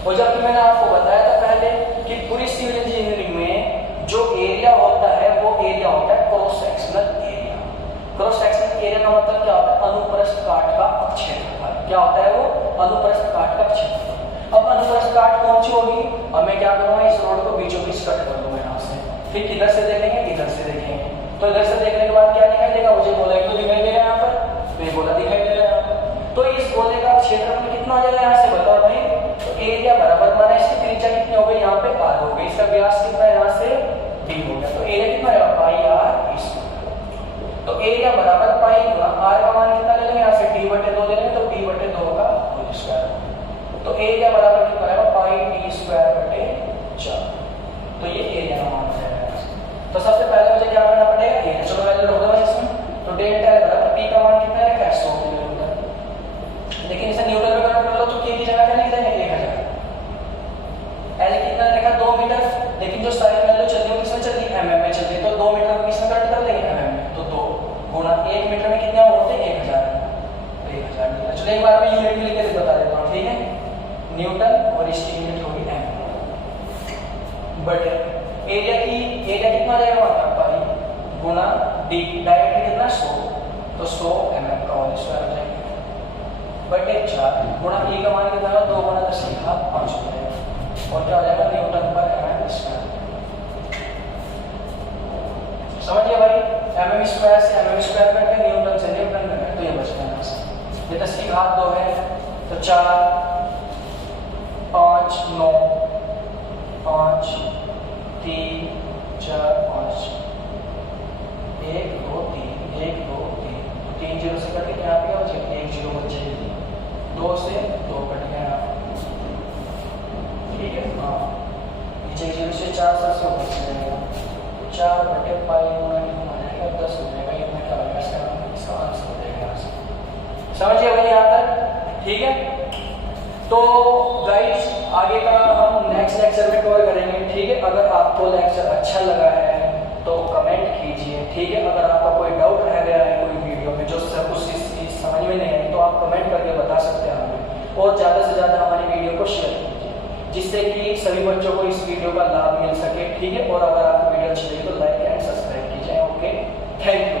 और जबकि मैंने आपको बताया था पहले कि पूरी सिविल इंजीनियरिंग में जो एरिया होता है वो एरिया होता है cross sectional area. Cross sectional area का मतलब क्या होता है, अनुप्रस्थ काट का क्षेत्रफल। क्या होता है वो, अनुप्रस्थ काट का क्षेत्रफल। अब अनुप्रस्थ काट कौन सी होगी, अब मैं क्या करूंगा इस रोड को बीचों बीच कट कर दूंगा यहाँ से, फिर किधर से देखेंगे, इधर से देखेंगे। तो इधर से देखने के बाद क्या दिखाई देगा, मुझे गोला एक तो दिखाई देगा यहाँ पर, तो ये गोला दिखाई दे रहा है यहाँ पर। तो इस गोले का क्षेत्रफल कितना आ जाएगा यहाँ से बताओ भाई। तो एरिया बराबर माना इसकी त्रिज्या कितनी हो गई, यहाँ पे r हो गई, इसका व्यास कितना है यहाँ से d हो गया। तो एरिया कितना आएगा पाई r स्क्वायर। तो एरिया बराबर पाई गुना r का मान कितना ले लेंगे यहाँ से d/2 ले लेंगे, तो d/2 का होल स्क्वायर। तो एरिया बराबर कितना आएगा पाई d² बटे तो ये एरिया का मान हो जाएगा। तो सबसे पहले मुझे क्या करना पड़ेगा, एरिया। चलो पहले रख दो इसमें। तो डेल्टा बराबर पी का मान कितना है, 100 किलोमीटर। लेकिन इसे न्यूटन में कन्वर्ट कर लो तो के की जगह क्या लिख देंगे, 1000। एल कितना लिखा, 2 मीटर। लेकिन जो सारी वैल्यू चल रही है किसमें चल रही है, एमएम में चल रही है। तो 2 मीटर को किसमें कन्वर्ट कर देंगे, एमएम में। तो 2 गुणा 1 मीटर में कितने होते हैं, 1000। तो 1000 मीटर। चलो एक बार मैं यूनिट भी लिख के बता देता हूँ, ठीक है। न्यूटन और इसकी यूनिट होगी एम। बट एरिया कितना आ जाएगा, वहां पाई गुना डी, डायमीटर कितना 100, तो 100 mm का होल स्क्वायर हो जाएगा। बटे 4 गुना ई का मान कितना है, 2 गुना 10 की घात 5 हो जाएगा। और क्या हो जाएगा, न्यूटन पर mm स्क्वायर। समझिए भाई, mm स्क्वायर से mm स्क्वायर करके न्यूटन से न्यूटन करके, तो ये बच गया। ये 10 की घात 2 है, तो 4 5 9 5 3 4 5 1 2 3 1 2 3 3 जीरो से कट के यहाँ पे हो जाएगी, 1 जीरो बचे, 2 से 2 कट गया, ठीक है। हाँ, नीचे 1 जीरो से 4 से बच जाएगा, 4 बटे पाई गुना हो जाएगा 10 हो जाएगा। इतना क्या होगा, इसका आंसर हो जाएगा। समझिए भाई यहाँ तक, ठीक है। तो गाइस आगे का हम नेक्स्ट लेक्चर में कवर करेंगे, ठीक है। अगर आपको लेक्चर अच्छा लगा है तो कमेंट कीजिए, ठीक है। अगर आपका कोई डाउट रह गया है कोई वीडियो में जो सब कुछ समझ में नहीं आई, तो आप कमेंट करके बता सकते हैं हमें। और ज़्यादा से ज़्यादा हमारी वीडियो को शेयर कीजिए, जिससे कि सभी बच्चों को इस वीडियो का लाभ मिल सके, ठीक है। और अगर आपको वीडियो अच्छी लगी तो लाइक एंड सब्सक्राइब कीजिए। Okay, thank you.